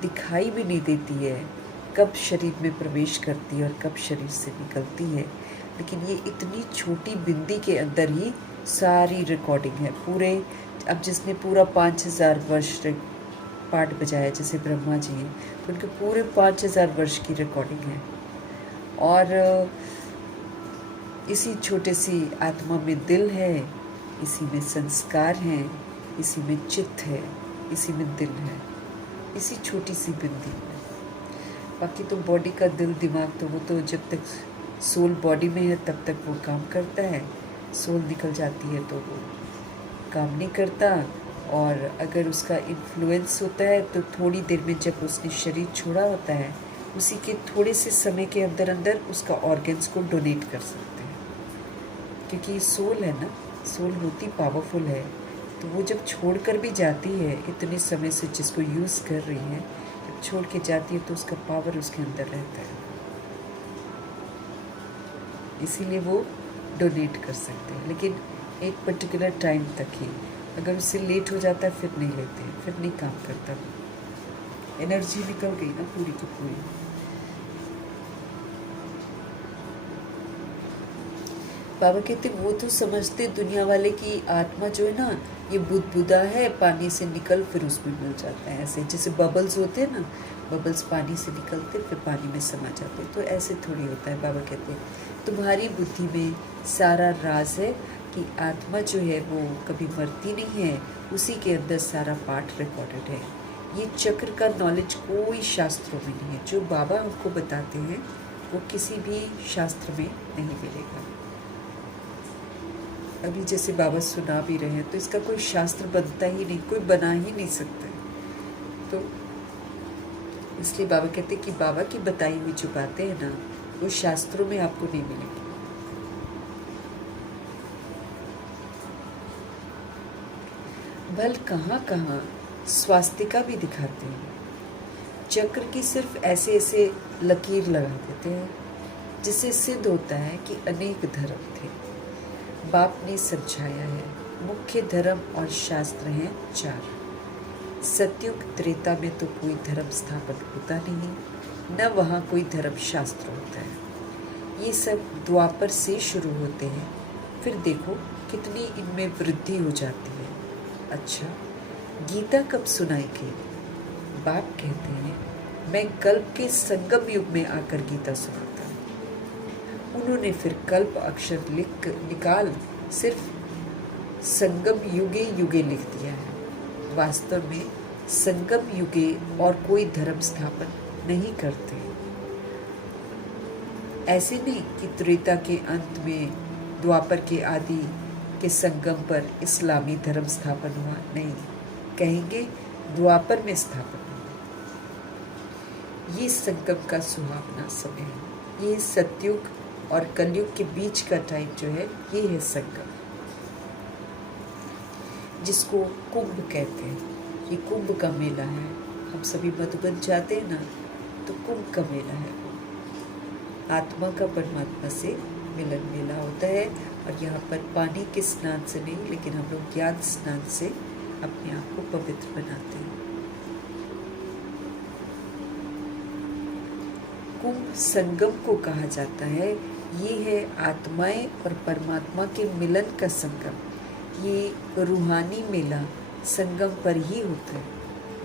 दिखाई भी नहीं देती है, कब शरीर में प्रवेश करती है और कब शरीर से निकलती है, लेकिन ये इतनी छोटी बिंदी के अंदर ही सारी रिकॉर्डिंग है। पूरे, अब जिसने पूरा 5000 वर्ष पाठ बजाया, जैसे ब्रह्मा जी हैं, तो उनके पूरे 5000 वर्ष की रिकॉर्डिंग है। और इसी छोटे सी आत्मा में दिल है, इसी में संस्कार हैं, इसी में चित्त है, इसी में दिल है, इसी छोटी सी बिंदी में। बाकी तो बॉडी का दिल दिमाग तो वो तो जब तक सोल बॉडी में है तब तक वो काम करता है, सोल निकल जाती है तो वो काम नहीं करता। और अगर उसका इन्फ्लुएंस होता है तो थोड़ी देर में, जब उसने शरीर छोड़ा होता है, उसी के थोड़े से समय के अंदर अंदर उसका ऑर्गन्स को डोनेट कर सकते हैं, क्योंकि सोल है ना, सोल होती पावरफुल है। तो वो जब छोड़ कर भी जाती है इतने समय से जिसको यूज़ कर रही है, जब छोड़ के जाती है तो उसका पावर उसके अंदर रहता है, इसीलिए वो डोनेट कर सकते हैं, लेकिन एक पर्टिकुलर टाइम तक ही। अगर उससे लेट हो जाता है फिर नहीं लेते हैं, फिर नहीं काम करता, एनर्जी निकल गई ना पूरी की पूरी। बाबा कहते वो तो समझते दुनिया वाले की आत्मा जो है ना, ये बुदबुदा है, पानी से निकल फिर उसमें मिल जाता है, ऐसे जैसे बबल्स होते हैं ना, बबल्स पानी से निकलते फिर पानी में समा जाते, तो ऐसे थोड़ी होता है। बाबा कहते हैं तुम्हारी बुद्धि में सारा राज है कि आत्मा जो है वो कभी मरती नहीं है, उसी के अंदर सारा पाठ रिकॉर्डेड है। ये चक्र का नॉलेज कोई शास्त्रों में नहीं है, जो बाबा हमको बताते हैं वो किसी भी शास्त्र में नहीं मिलेगा। अभी जैसे बाबा सुना भी रहे हैं तो इसका कोई शास्त्र बनता ही नहीं, कोई बना ही नहीं सकता। तो इसलिए बाबा कहते हैं कि बाबा की बताई हुई जो बातें हैं ना, वो शास्त्रों में आपको नहीं मिलेगी। बल कहाँ कहाँ स्वास्तिका भी दिखाते हैं, चक्र की सिर्फ ऐसे ऐसे लकीर लगा देते हैं, जिससे सिद्ध होता है कि अनेक धर्म थे। बाप ने समझाया है मुख्य धर्म और शास्त्र हैं 4। सतयुग त्रेता में तो कोई धर्म स्थापन होता नहीं, न वहाँ कोई धर्म शास्त्र होता है। ये सब द्वापर से शुरू होते हैं, फिर देखो कितनी इनमें वृद्धि हो जाती है। अच्छा, गीता कब सुनाई गई? बाप कहते हैं मैं कल्प के संगम युग में आकर गीता सुनाता। उन्होंने फिर कल्प अक्षर निकाल सिर्फ संगम युगे युगे लिख दिया है। वास्तव में संगम युगे और कोई धर्म स्थापन नहीं करते। ऐसे नहीं कि त्रेता के अंत में द्वापर के आदि के संगम पर इस्लामी धर्म स्थापन हुआ, नहीं, कहेंगे द्वापर में स्थापन हुआ। ये संगम का सुहावना समय है, ये सतयुग और कलयुग के बीच का टाइम जो है ये है संगम, जिसको कुंभ कहते हैं। ये कुंभ का मेला है। हम सभी मधुबन जाते हैं ना, तो कुंभ का मेला है। आत्मा का परमात्मा से मिलन मेला होता है। और यहाँ पर पानी के स्नान से नहीं, लेकिन हम लोग ज्ञान स्नान से अपने आप को पवित्र बनाते हैं। कुंभ संगम को कहा जाता है। ये है आत्माएं और परमात्मा के मिलन का संगम। ये रूहानी मेला संगम पर ही होता है।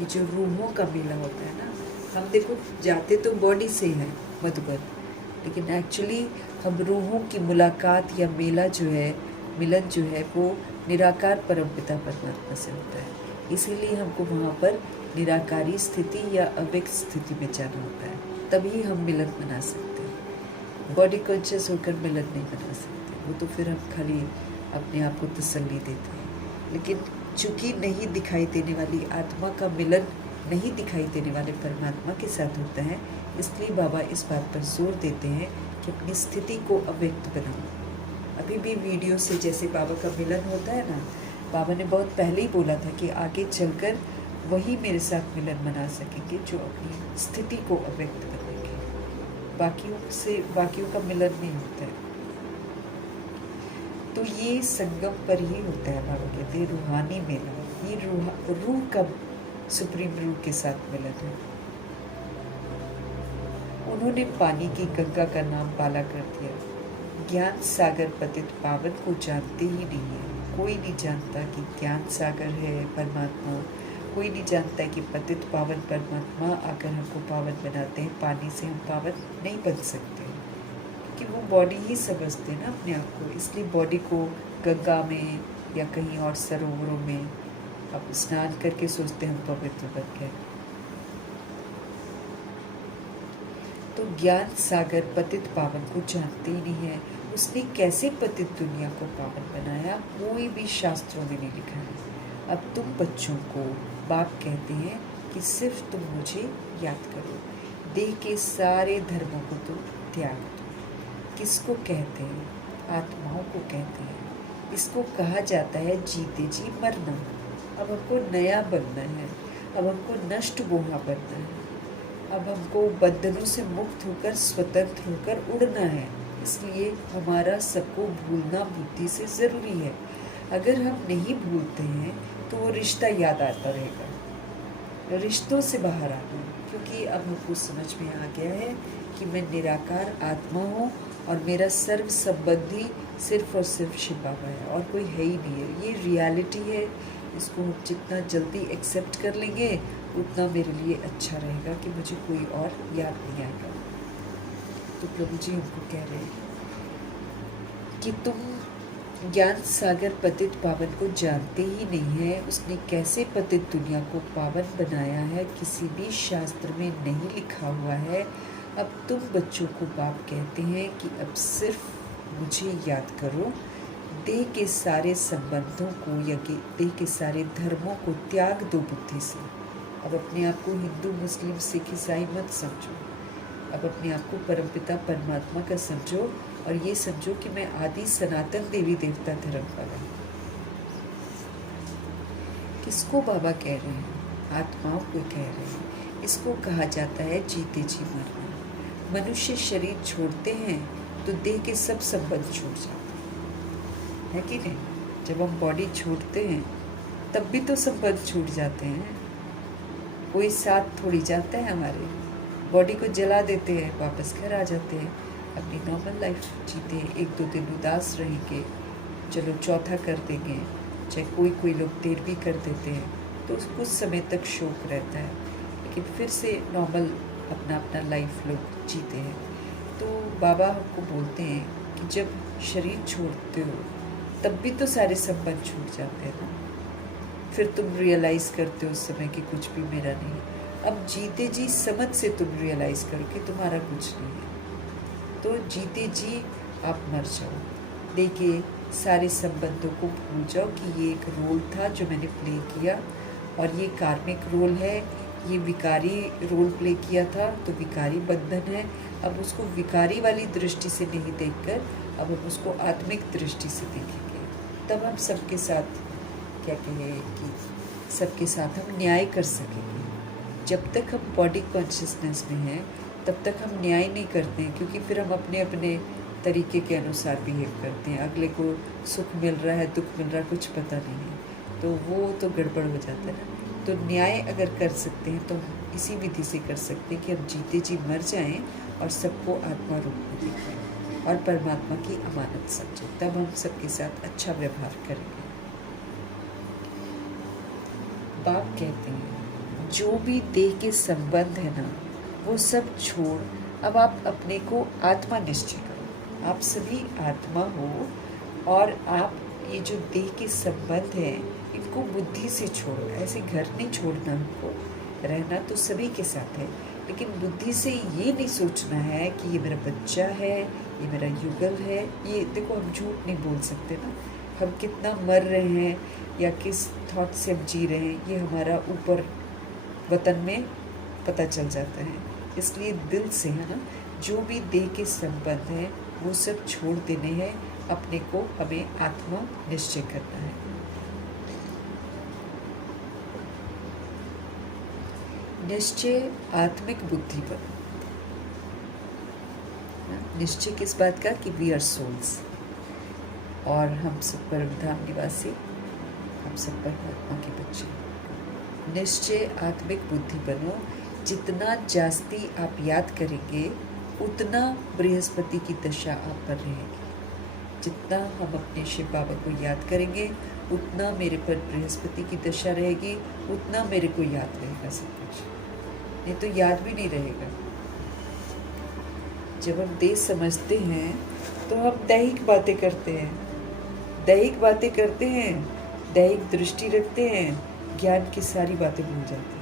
ये जो रूहों का मेला होता है ना, हम देखो जाते तो बॉडी से हैं मधुबन, लेकिन एक्चुअली हम रूहों की मुलाकात या मेला जो है, मिलन जो है, वो निराकार परमपिता परमात्मा से होता है। इसीलिए हमको वहाँ पर निराकारी स्थिति या अव्यक्त स्थिति में जाना होता है, तभी हम मिलन बना सकते हैं। बॉडी कॉन्शियस होकर मिलन नहीं बना सकते, वो तो फिर हम खाली अपने आप को तसल्ली देते हैं। लेकिन चूँकि नहीं दिखाई देने वाली आत्मा का मिलन नहीं दिखाई देने वाले परमात्मा के साथ होता है, इसलिए बाबा इस बात पर जोर देते हैं कि अपनी स्थिति को अव्यक्त बनाओ। अभी भी वीडियो से जैसे बाबा का मिलन होता है ना, बाबा ने बहुत पहले ही बोला था कि आगे चलकर वही मेरे साथ मिलन बना सकेंगे जो अपनी स्थिति को अव्यक्त करेंगे। बाकियों का मिलन नहीं होता है। तो ये संगम पर ही होता है। बाबा कहते हैं रूहानी मेला, ये रूह का सुप्रीम रूह के साथ मिलन है। उन्होंने पानी की गंगा का नाम पाला कर दिया। ज्ञान सागर पतित पावन को जानते ही नहीं है। कोई नहीं जानता कि ज्ञान सागर है परमात्मा। कोई नहीं जानता कि पतित पावन परमात्मा आकर हमको पावन बनाते हैं। पानी से हम पावन नहीं बन सकते कि वो बॉडी ही समझते हैं ना अपने आप को। इसलिए बॉडी को गंगा में या कहीं और सरोवरों में अब स्नान करके सोचते हैं हम पवित्र बन गए। तो ज्ञान सागर पतित पावन को जानते ही नहीं है। उसने कैसे पतित दुनिया को पावन बनाया, कोई भी शास्त्रों में नहीं लिखा है। अब तुम बच्चों को बाप कहते हैं कि सिर्फ तुम मुझे याद करो। देह के सारे धर्मों को तुम त्याग दो। किसको कहते हैं? आत्माओं को कहते हैं। इसको कहा जाता है जीते जी मरना। अब हमको नया बनना है। अब हमको नष्ट बोहा बनना है। अब हमको बंधनों से मुक्त होकर स्वतंत्र होकर उड़ना है। इसलिए हमारा सबको भूलना बुद्धि से ज़रूरी है। अगर हम नहीं भूलते हैं तो वो रिश्ता याद आता रहेगा। रिश्तों से बाहर आना, क्योंकि अब हमको समझ में आ गया है कि मैं निराकार आत्मा हूँ और मेरा सर्व संबंधी सिर्फ और सिर्फ शिव बाबा है और कोई है ही नहीं है। ये रियलिटी है। इसको हम जितना जल्दी एक्सेप्ट कर लेंगे उतना मेरे लिए अच्छा रहेगा कि मुझे कोई और याद नहीं आएगा। तो प्रभु जी हमको कह रहे हैं कि तुम ज्ञान सागर पतित पावन को जानते ही नहीं है। उसने कैसे पतित दुनिया को पावन बनाया है किसी भी शास्त्र में नहीं लिखा हुआ है। अब तुम बच्चों को बाप कहते हैं कि अब सिर्फ मुझे याद करो। देह के सारे संबंधों को या देह के सारे धर्मों को त्याग दो बुद्धि से। अब अपने आप को हिंदू मुस्लिम सिख ईसाई मत समझो। अब अपने आप को परमपिता परमात्मा का समझो और ये समझो कि मैं आदि सनातन देवी देवता धर्म वाला हूँ। किसको बाबा कह रहे हैं? आत्माओं को कह रहे हैं। इसको कहा जाता है जीते जी मरना। मनुष्य शरीर छोड़ते हैं तो देह के सब संबंध छूट जाते हैं, है कि नहीं? जब हम बॉडी छोड़ते हैं तब भी तो संबंध छूट जाते हैं। कोई साथ थोड़ी जाता है हमारे। बॉडी को जला देते हैं, वापस घर आ जाते हैं, अपनी नॉर्मल लाइफ जीते हैं। एक दो दिन उदास रहेंगे, चलो चौथा कर देंगे, चाहे कोई लोग देर भी कर देते हैं तो कुछ समय तक शोक रहता है, लेकिन फिर से नॉर्मल अपना अपना लाइफ लोग जीते हैं। तो बाबा हमको बोलते हैं कि जब शरीर छोड़ते हो तब भी तो सारे संबंध छूट जाते हैं ना। फिर तुम रियलाइज़ करते हो उस समय कि कुछ भी मेरा नहीं। अब जीते जी समझ से तुम रियलाइज़ करो कि तुम्हारा कुछ नहीं है। तो जीते जी आप मर जाओ। देखिए सारे संबंधों को भूल जाओ कि ये एक रोल था जो मैंने प्ले किया और ये कार्मिक रोल है। ये विकारी रोल प्ले किया था तो विकारी बंधन है। अब उसको विकारी वाली दृष्टि से नहीं देखकर अब हम उसको आत्मिक दृष्टि से देखेंगे। तब हम सबके साथ क्या कहें कि सबके साथ हम न्याय कर सकेंगे। जब तक हम बॉडी कॉन्शियसनेस में हैं तब तक हम न्याय नहीं करते हैं, क्योंकि फिर हम अपने अपने तरीके के अनुसार बिहेव करते हैं। अगले को सुख मिल रहा है, दुख मिल रहा है, कुछ पता नहीं है, तो वो तो गड़बड़ हो जाता है ना। तो न्याय अगर कर सकते हैं तो हम इसी विधि से कर सकते हैं कि हम जीते जी मर जाएं और सबको आत्मा रूप में देखें और परमात्मा की अमानत समझें। तब हम सबके साथ अच्छा व्यवहार करेंगे। बाप कहते हैं जो भी देह के संबंध है ना वो सब छोड़ अब आप अपने को आत्मा निश्चय करो। आप सभी आत्मा हो और आप ये जो देह के संबंध हैं इनको बुद्धि से छोड़ो। ऐसे घर नहीं छोड़ना हमको, रहना तो सभी के साथ है, लेकिन बुद्धि से ये नहीं सोचना है कि ये मेरा बच्चा है, ये मेरा युगल है। ये देखो हम झूठ नहीं बोल सकते ना। हम कितना मर रहे हैं या किस थॉट से हम जी रहे हैं ये हमारा ऊपर वतन में पता चल जाता है। इसलिए दिल से है ना जो भी देह के संबंध हैं वो सब छोड़ देने हैं। अपने को हमें आत्मा निश्चय करना है। निश्चय आत्मिक बुद्धि पर। निश्चय किस बात का? कि वी आर सोल्स और हम सब परमधाम निवासी, हम सब परमात्मा के बच्चे। निश्चय आत्मिक बुद्धि बनो। जितना जास्ती आप याद करेंगे उतना बृहस्पति की दशा आप पर रहेगी। जितना हम अपने शिव बाबा को याद करेंगे उतना मेरे पर बृहस्पति की दशा रहेगी, उतना मेरे को याद रहेगा सब कुछ, नहीं तो याद भी नहीं रहेगा। जब हम देश समझते हैं तो हम दैहिक बातें करते हैं, दैहिक बातें करते हैं, दैहिक दृष्टि रखते हैं, ज्ञान की सारी बातें भूल जाते हैं।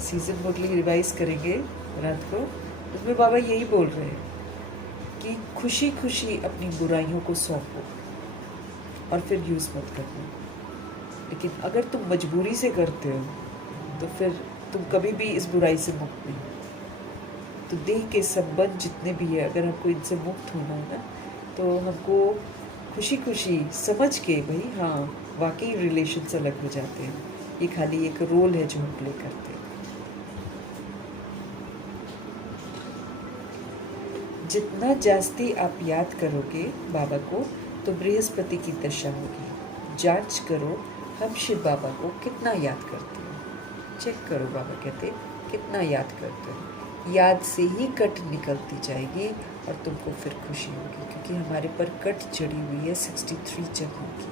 सीजन मुरली रिवाइज करेंगे रात को, उसमें बाबा यही बोल रहे हैं कि खुशी खुशी अपनी बुराइयों को सौंपो और फिर यूज़ मत करना। लेकिन अगर तुम मजबूरी से करते हो तो फिर तुम कभी भी इस बुराई से मुक्त नहीं। तो देह के संबंध जितने भी है, अगर हमको इनसे मुक्त होना है ना, तो हमको खुशी खुशी समझ के भाई हाँ वाकई रिलेशंस अलग हो जाते हैं, ये खाली एक रोल है जो हम प्ले करते हैं। जितना जास्ती आप याद करोगे बाबा को तो बृहस्पति की दशा होगी। जांच करो हम शिव बाबा को कितना याद करते हैं। चेक करो, बाबा कहते कितना याद करते हो। याद से ही कट निकलती जाएगी और तुमको फिर खुशी होगी, क्योंकि हमारे पर कट चढ़ी हुई है 63 जगहों की।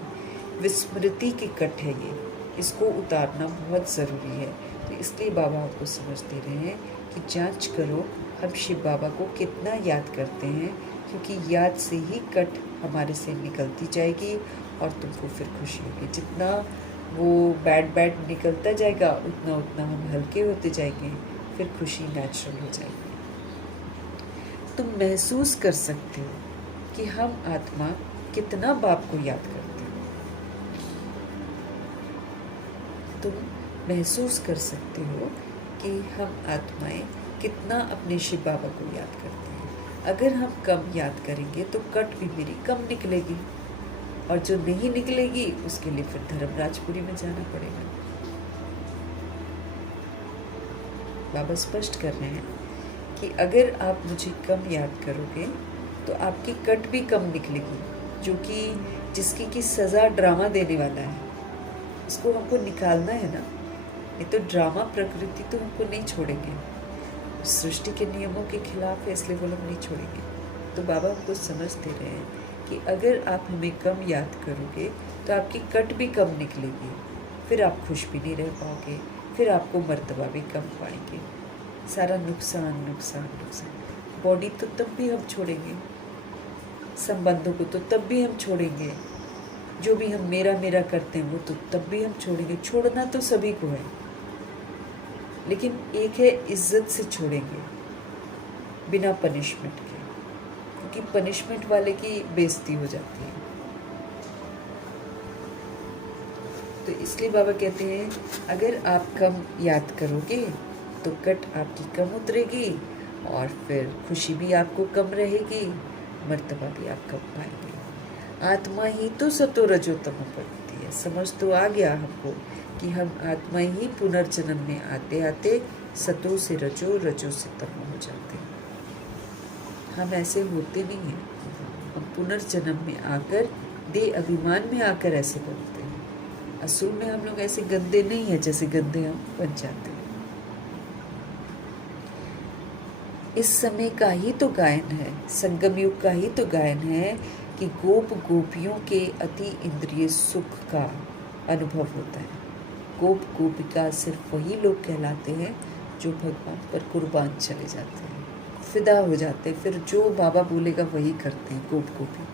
विस्मृति की कट है ये, इसको उतारना बहुत ज़रूरी है। तो इसलिए बाबा आपको समझ दे रहे हैं कि जांच करो हम शिव बाबा को कितना याद करते हैं, क्योंकि याद से ही कट हमारे से निकलती जाएगी और तुमको फिर खुशी होगी। जितना वो बैड निकलता जाएगा उतना उतना हम हल्के होते जाएंगे, फिर खुशी नेचुरल हो जाएगी। तुम महसूस कर सकते हो कि हम आत्मा कितना बाप को याद करते हैं। तुम महसूस कर सकते हो कि हम आत्माएं कितना अपने शिव बाबा को याद करते हैं। अगर हम कम याद करेंगे तो कट भी मेरी कम निकलेगी, और जो नहीं निकलेगी उसके लिए फिर धर्मराजपुरी में जाना पड़ेगा। बाबा स्पष्ट कर रहे हैं कि अगर आप मुझे कम याद करोगे तो आपकी कट भी कम निकलेगी, जो कि जिसकी की सज़ा ड्रामा देने वाला है, उसको हमको निकालना है ना। ये तो ड्रामा प्रकृति तो हमको नहीं छोड़ेंगे, सृष्टि के नियमों के खिलाफ है, इसलिए वो लोग नहीं छोड़ेंगे। तो बाबा हमको समझ दे रहे हैं कि अगर आप हमें कम याद करोगे तो आपकी कट भी कम निकलेगी, फिर आप खुश भी नहीं रह पाओगे, फिर आपको मर्तबा भी कम पाएंगे। सारा नुकसान नुकसान नुकसान। बॉडी तो तब भी हम छोड़ेंगे, संबंधों को तो तब भी हम छोड़ेंगे, जो भी हम मेरा मेरा करते हैं वो तो तब भी हम छोड़ेंगे। छोड़ना तो सभी को है, लेकिन एक है इज्जत से छोड़ेंगे, बिना पनिशमेंट के, क्योंकि पनिशमेंट वाले की बेइज्जती हो जाती है। तो इसलिए बाबा कहते हैं अगर आप कम याद करोगे तो कट आपकी कम उतरेगी और फिर खुशी भी आपको कम रहेगी, मर्तबा भी आप कम पाएंगे। आत्मा ही तो सतो रजो तमो पड़ती है। समझ तो आ गया हमको कि हम आत्मा ही पुनर्जन्म में आते आते सतो से रजो, रजो से तमो हो जाते हैं। हम ऐसे होते नहीं हैं, हम पुनर्जन्म में आकर दे अभिमान में आकर ऐसे बनते हैं। असल में हम लोग ऐसे गंदे नहीं हैं जैसे गंदे हम बन जाते हैं। इस समय का ही तो गायन है, संगम युग का ही तो गायन है कि गोप गोपियों के अति इंद्रिय सुख का अनुभव होता है। गोप गोपिका सिर्फ वही लोग कहलाते हैं जो भगवान पर कुर्बान चले जाते हैं, फिदा हो जाते हैं, फिर जो बाबा बोलेगा वही करते हैं गोप गोपी,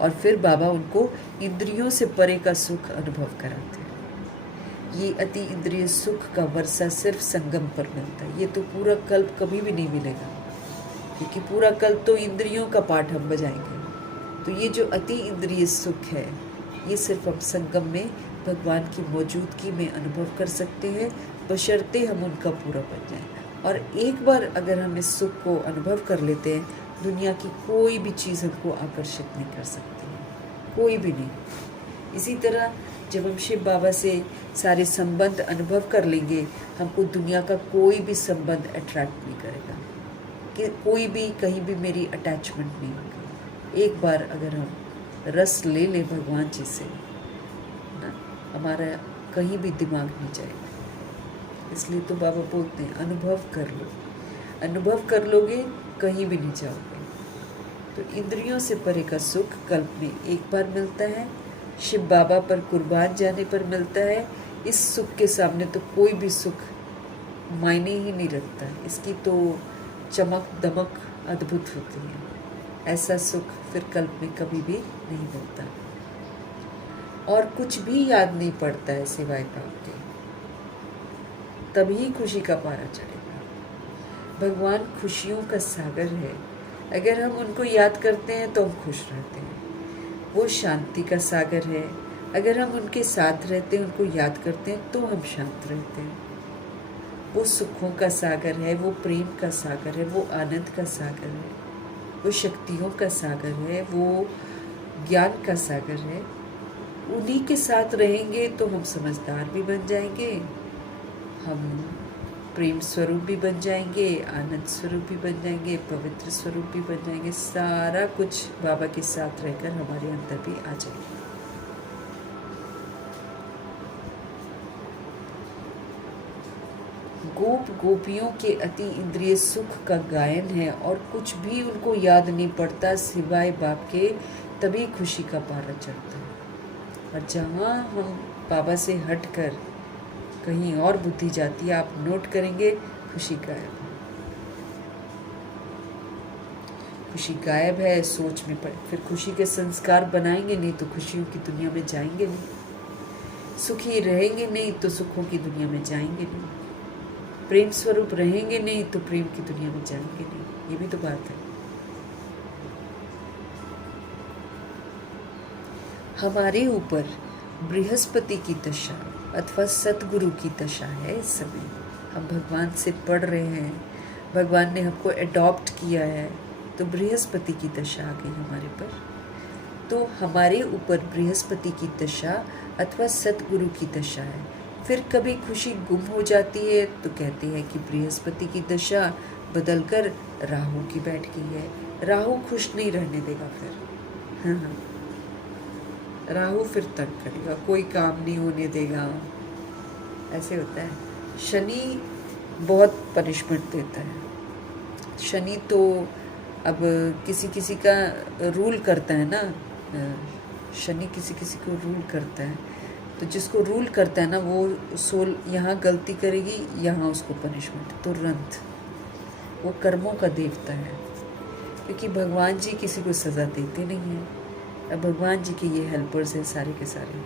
और फिर बाबा उनको इंद्रियों से परे का सुख अनुभव कराते हैं। ये अति इंद्रिय सुख का वर्षा सिर्फ संगम पर मिलता है। ये तो पूरा कल्प कभी भी नहीं मिलेगा, क्योंकि पूरा कल्प तो इंद्रियों का पाठ हम बजाएंगे। तो ये जो अति इंद्रिय सुख है ये सिर्फ हम संगम में भगवान की मौजूदगी में अनुभव कर सकते हैं, बशर्ते हम उनका पूरा बन जाएं। और एक बार अगर हम इस सुख को अनुभव कर लेते हैं, दुनिया की कोई भी चीज़ हमको आकर्षित नहीं कर सकती है, कोई भी नहीं। इसी तरह जब हम शिव बाबा से सारे संबंध अनुभव कर लेंगे, हमको दुनिया का कोई भी संबंध अट्रैक्ट नहीं करेगा, कि कोई भी कहीं भी मेरी अटैचमेंट नहीं होगी। एक बार अगर हम रस ले लें भगवान जी से ना, हमारा कहीं भी दिमाग नहीं जाएगा। इसलिए तो बाबा बोलते हैं अनुभव कर लो, अनुभव कर लोगे कहीं भी नहीं जाओगे। तो इंद्रियों से परे का सुख कल्प में एक बार मिलता है, शिव बाबा पर कुर्बान जाने पर मिलता है। इस सुख के सामने तो कोई भी सुख मायने ही नहीं रखता, इसकी तो चमक दमक अद्भुत होती है। ऐसा सुख फिर कल्प में कभी भी नहीं मिलता, और कुछ भी याद नहीं पड़ता है सिवाय पाप के। तभी खुशी का पारा चढ़ेगा। भगवान खुशियों का सागर है, अगर हम उनको याद करते हैं तो हम खुश रहते हैं। वो शांति का सागर है, अगर हम उनके साथ रहते हैं, उनको याद करते हैं तो हम शांत रहते हैं। वो सुखों का सागर है, वो प्रेम का सागर है, वो आनंद का सागर है, वो शक्तियों का सागर है, वो ज्ञान का सागर है। उन्हीं के साथ रहेंगे तो हम समझदार भी बन जाएंगे, हम प्रेम स्वरूप भी बन जाएंगे, आनंद स्वरूप भी बन जाएंगे, पवित्र स्वरूप भी बन जाएंगे। सारा कुछ बाबा के साथ रहकर हमारे अंदर भी आ जाएगा। गोप गोपियों के अति इंद्रिय सुख का गायन है, और कुछ भी उनको याद नहीं पड़ता सिवाय बाप के, तभी खुशी का पारा चढ़ता है। और जहाँ हम बाबा से हटकर कहीं और बुद्धि जाती है, आप नोट करेंगे खुशी गायब है। खुशी गायब है, सोच में पड़े, फिर खुशी के संस्कार बनाएंगे नहीं तो खुशियों की दुनिया में जाएंगे नहीं। सुखी रहेंगे नहीं तो सुखों की दुनिया में जाएंगे नहीं। प्रेम स्वरूप रहेंगे नहीं तो प्रेम की दुनिया में जाएंगे नहीं। ये भी तो बात है। हमारे ऊपर बृहस्पति की दशा अथवा सतगुरु की दशा है। इस समय हम भगवान से पढ़ रहे हैं, भगवान ने हमको एडॉप्ट किया है, तो बृहस्पति की दशा आ गई हमारे पर। तो हमारे ऊपर बृहस्पति की दशा अथवा सतगुरु की दशा है। फिर कभी खुशी गुम हो जाती है तो कहते हैं कि बृहस्पति की दशा बदलकर राहु की बैठ गई है। राहु खुश नहीं रहने देगा फिर। हाँ, राहु फिर तंग करेगा, कोई काम नहीं होने देगा, ऐसे होता है। शनि बहुत पनिशमेंट देता है। शनि तो अब किसी किसी का रूल करता है ना, शनि किसी किसी को रूल करता है, तो जिसको रूल करता है ना वो सोल यहाँ गलती करेगी, यहाँ उसको पनिशमेंट तुरंत। वो कर्मों का देवता है, क्योंकि भगवान जी किसी को सज़ा देते नहीं हैं। अब भगवान जी के ये हेल्पर्स हैं सारे के सारे,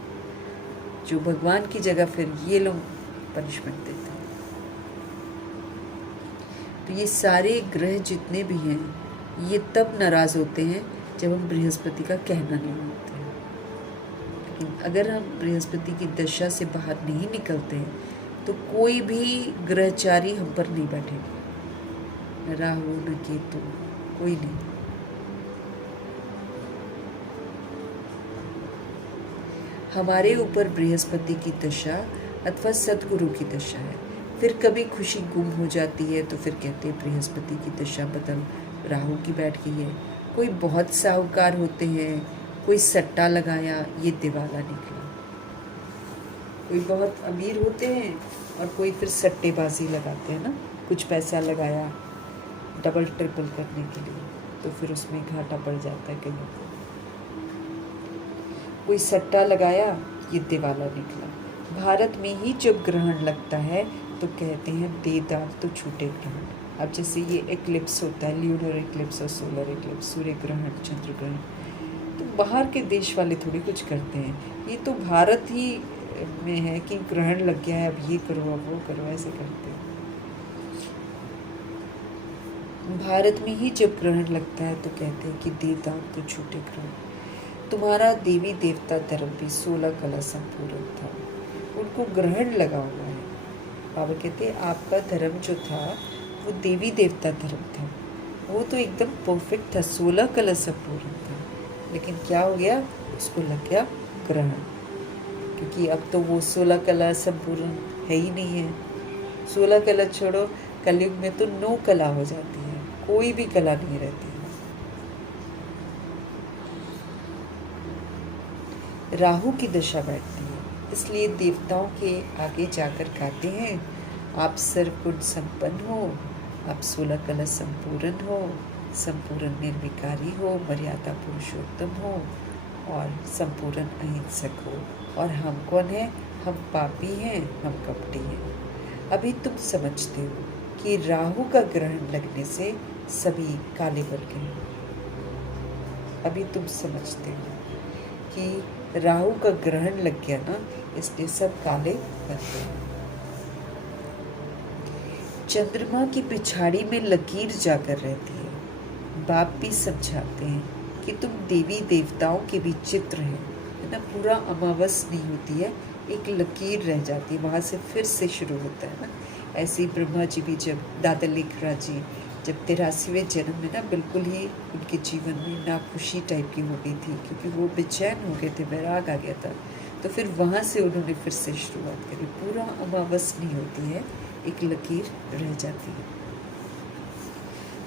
जो भगवान की जगह फिर ये लोग पनिशमेंट देते हैं। तो ये सारे ग्रह जितने भी हैं ये तब नाराज़ होते हैं जब हम बृहस्पति का कहना नहीं मानते हैं। लेकिन अगर हम बृहस्पति की दशा से बाहर नहीं निकलते हैं तो कोई भी ग्रहचारी हम पर नहीं बैठेगा, न राहु न केतु, कोई नहीं। हमारे ऊपर बृहस्पति की दशा अथवा सतगुरु की दशा है। फिर कभी खुशी गुम हो जाती है तो फिर कहते हैं बृहस्पति की दशा बदल राहु की बैठ गई है। कोई बहुत साहूकार होते हैं, कोई सट्टा लगाया, ये दिवाला निकला। कोई बहुत अमीर होते हैं और कोई फिर सट्टेबाजी लगाते हैं ना, कुछ पैसा लगाया डबल ट्रिपल करने के लिए, तो फिर उसमें घाटा पड़ जाता है कहीं को। कोई सट्टा लगाया, ये दिवाला निकला। भारत में ही जब ग्रहण लगता है तो कहते हैं देदार तो छूटे ग्रहण। अब जैसे ये एक्लिप्स होता है, ल्यूनर एक्लिप्स और सोलर एक्लिप्स, सूर्य ग्रहण, चंद्र ग्रहण, तो बाहर के देश वाले थोड़ी कुछ करते हैं। ये तो भारत ही में है कि ग्रहण लग गया है, अब ये करो, अब वो करो, ऐसे करते हैं। भारत में ही जब ग्रहण लगता है तो कहते हैं कि देदार तो छूटे ग्रहण। तुम्हारा देवी देवता धर्म भी 16 कला संपूर्ण था, उनको ग्रहण लगा हुआ है। बाबा कहते हैं आपका धर्म जो था वो देवी देवता धर्म था, वो तो एकदम परफेक्ट था, 16 कला संपूर्ण था। लेकिन क्या हो गया, उसको लग गया ग्रहण, क्योंकि अब तो वो 16 कला संपूर्ण है ही नहीं है। 16 कला छोड़ो, कलयुग में तो 9 कला हो जाती है, कोई भी कला नहीं रहती है। राहु की दशा बैठती है, इसलिए देवताओं के आगे जाकर गाते हैं, आप सर्वगुण संपन्न हो, आप 16 कला संपूर्ण हो, संपूर्ण निर्विकारी हो, मर्यादा पुरुषोत्तम हो और संपूर्ण अहिंसक हो। और हम कौन है? हम पापी हैं, हम कपटी हैं। अभी तुम समझते हो कि राहु का ग्रहण लगने से सभी काले पड़ गए। अभी तुम समझते हो कि राहु का ग्रहण लग गया ना, इसलिए सब काले पड़ गए। चंद्रमा की पिछाड़ी में लकीर जाकर रहती है। बाप भी समझाते हैं कि तुम देवी देवताओं के भी चित्र है ना। पूरा अमावस नहीं होती है, एक लकीर रह जाती है, वहाँ से फिर से शुरू होता है ना। ऐसे ही ब्रह्मा जी भी जब दादा लेखराज जी जब 83वें जन्म में ना बिल्कुल ही उनके जीवन में नाखुशी टाइप की हो गई थी, क्योंकि वो बेचैन हो गए थे, वैराग आ गया था। तो फिर वहाँ से उन्होंने फिर से शुरुआत करी। पूरा अमावस नहीं होती है, एक लकीर रह जाती है,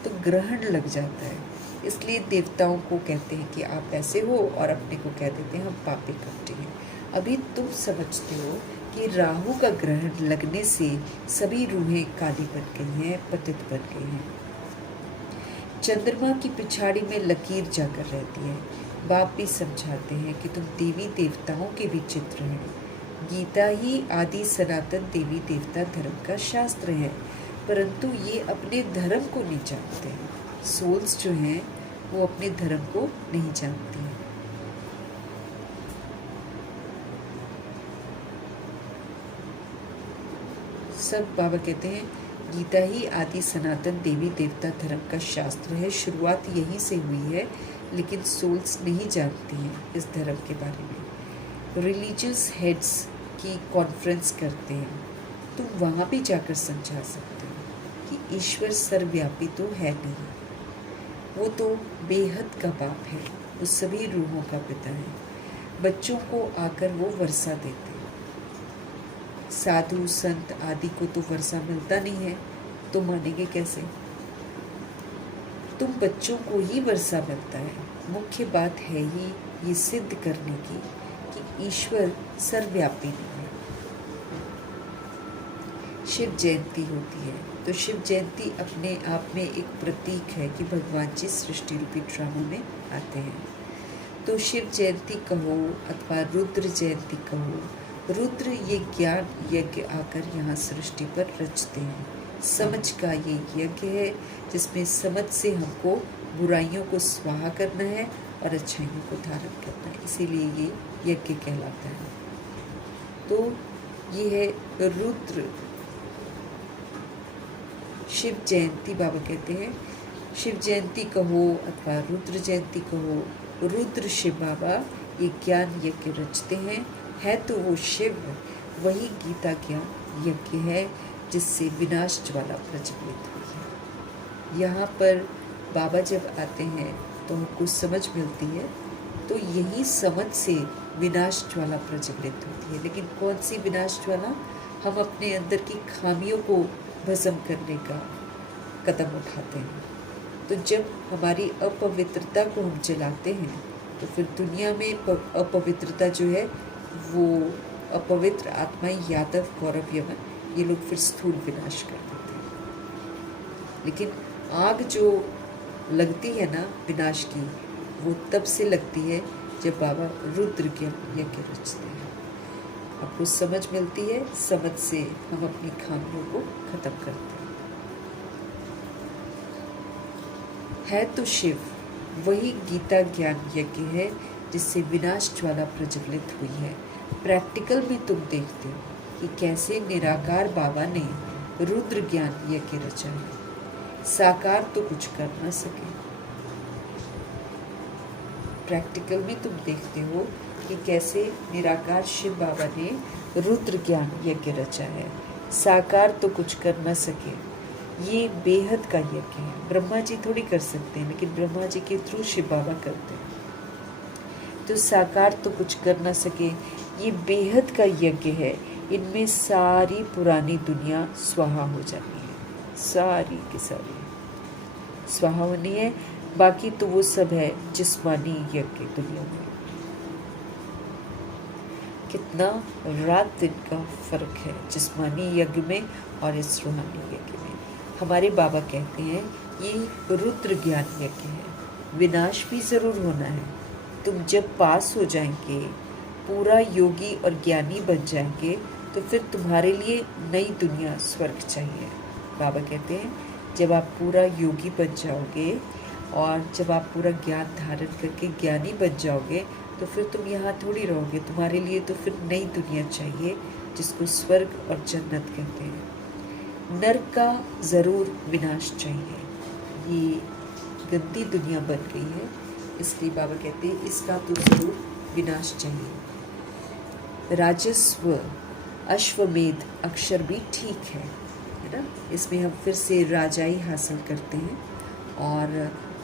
तो ग्रहण लग जाता है। इसलिए देवताओं को कहते हैं कि आप ऐसे हो, और अपने को कह देते हैं हम पापी कपटी हैं। अभी तुम समझते हो कि राहु का ग्रहण लगने से सभी रूहें काली बन गई हैं, पतित बन गई हैं। चंद्रमा की पिछाड़ी में लकीर जाकर रहती है। बाप भी समझाते हैं कि तुम देवी देवताओं के भी चित्र हैं। गीता ही आदि सनातन देवी देवता धर्म का शास्त्र है, परंतु ये अपने धर्म को नहीं जानते हैं। सोल्स जो हैं वो अपने धर्म को नहीं जानते हैं। सब बाबा कहते हैं गीता ही आदि सनातन देवी देवता धर्म का शास्त्र है, शुरुआत यहीं से हुई है, लेकिन सोल्स नहीं जानती हैं इस धर्म के बारे में। रिलीजियस हेड्स की कॉन्फ्रेंस करते हैं, तुम वहाँ भी जाकर समझा सकते हो कि ईश्वर सर्वव्यापी तो है नहीं, वो तो बेहद का बाप है, वो सभी रूहों का पिता है। बच्चों को आकर वो वर्षा देते हैं। साधु संत आदि को तो वर्षा मिलता नहीं है, तो मानेंगे कैसे? तुम बच्चों को ही वर्षा मिलता है। मुख्य बात है ही ये सिद्ध करने की कि ईश्वर सर्वव्यापी नहीं है। शिव जयंती होती है, तो शिव जयंती अपने आप में एक प्रतीक है कि भगवान जी सृष्टि रूपी ड्रामा में आते हैं। तो शिव जयंती कहो अथवा रुद्र जयंती कहो, रुद्र ये ज्ञान यज्ञ आकर यहाँ सृष्टि पर रचते हैं। समझ का ये यज्ञ है, जिसमें समझ से हमको बुराइयों को स्वाहा करना है और अच्छाइयों को धारण करना है, इसीलिए ये यज्ञ कहलाता है। तो ये है रुद्र शिव जयंती। बाबा कहते हैं शिव जयंती कहो अथवा रुद्र जयंती कहो, रुद्र शिव बाबा ये ज्ञान यज्ञ रचते हैं। है तो वो शिव, वही गीता ज्ञान यज्ञ है जिससे विनाश ज्वाला प्रज्वलित हुई है। यहाँ पर बाबा जब आते हैं तो हमको समझ मिलती है, तो यही समझ से विनाश ज्वाला प्रज्वलित होती है। लेकिन कौन सी विनाश ज्वाला? हम अपने अंदर की खामियों को भस्म करने का कदम उठाते हैं। तो जब हमारी अपवित्रता को हम जलाते हैं, तो फिर दुनिया में अपवित्रता जो है वो अपवित्र आत्माएं यादव गौरव यमन ये लोग फिर स्थूल विनाश कर देते हैं। लेकिन आग जो लगती है ना विनाश की, वो तब से लगती है जब बाबा रुद्र ज्ञान यज्ञ रचते हैं। आपको समझ मिलती है, समझ से हम अपनी खामियों को खत्म करते हैं। है तो शिव, वही गीता ज्ञान यज्ञ है जिससे विनाश ज्वाला प्रज्वलित हुई है। प्रैक्टिकल में तुम देखते हो कि कैसे निराकार बाबा ने रुद्र ज्ञान यज्ञ रचा है। साकार तो कुछ कर ना सके। प्रैक्टिकल में तुम देखते हो कि कैसे निराकार शिव बाबा ने रुद्र ज्ञान यज्ञ रचा है। साकार तो कुछ कर ना सके, ये बेहद का यज्ञ है। ब्रह्मा जी थोड़ी कर सकते हैं, लेकिन ब्रह्मा जी के थ्रू शिव बाबा करते हैं। तो साकार तो कुछ कर ना सके, ये बेहद का यज्ञ है। इनमें सारी पुरानी दुनिया स्वाहा हो जाती है, सारी की सारी स्वाहा होनी है। बाकी तो वो सब है जिस्मानी यज्ञ दुनिया में। कितना रात दिन का फर्क है जिस्मानी यज्ञ में और इस रूहानी यज्ञ में। हमारे बाबा कहते हैं ये रुद्र ज्ञान यज्ञ है, विनाश भी ज़रूर होना है। तुम जब पास हो जाएंगे, पूरा योगी और ज्ञानी बन जाएंगे, तो फिर तुम्हारे लिए नई दुनिया स्वर्ग चाहिए। बाबा कहते हैं जब आप पूरा योगी बन जाओगे और जब आप पूरा ज्ञान धारण करके ज्ञानी बन जाओगे, तो फिर तुम यहाँ थोड़ी रहोगे, तुम्हारे लिए तो फिर नई दुनिया चाहिए जिसको स्वर्ग और जन्नत कहते हैं। नरक का ज़रूर विनाश चाहिए। ये गंदी दुनिया बन गई है, इसलिए बाबा कहते हैं इसका तो ज़रूर विनाश चाहिए। राजस्व अश्वमेध अक्षर भी ठीक है ना। इसमें हम फिर से राजाई हासिल करते हैं और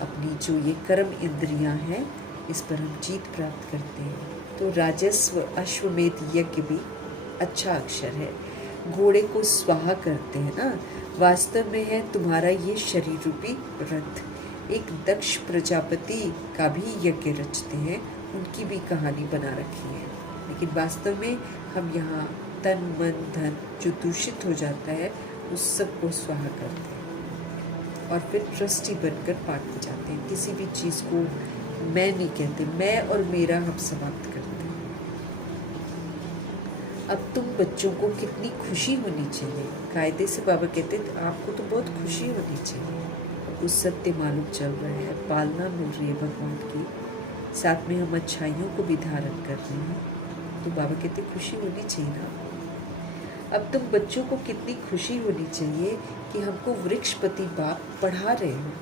अपनी जो ये कर्म इंद्रियां हैं इस पर हम जीत प्राप्त करते हैं। तो राजस्व अश्वमेध यज्ञ भी अच्छा अक्षर है। घोड़े को स्वाहा करते हैं ना, वास्तव में है तुम्हारा ये शरीर रूपी रथ। एक दक्ष प्रजापति का भी यज्ञ रचते हैं, उनकी भी कहानी बना रखी है। लेकिन वास्तव में हम यहाँ तन मन धन जो दूषित हो जाता है उस सब को स्वाहा करते हैं और फिर ट्रस्टी बनकर बांटते जाते हैं। किसी भी चीज़ को मैं नहीं कहते, मैं और मेरा हम समाप्त करते हैं। अब तुम बच्चों को कितनी खुशी होनी चाहिए। कायदे से बाबा कहते हैं आपको तो बहुत खुशी होनी चाहिए। उस सत्य मालूम चल रहा है, पालना मिल रही है भगवान की, साथ में हम अच्छाइयों को भी धारण कर रहे हैं, तो बाबा कहते खुशी होनी चाहिए ना। अब तुम बच्चों को कितनी खुशी होनी चाहिए कि हमको वृक्षपति बाप पढ़ा रहे हैं,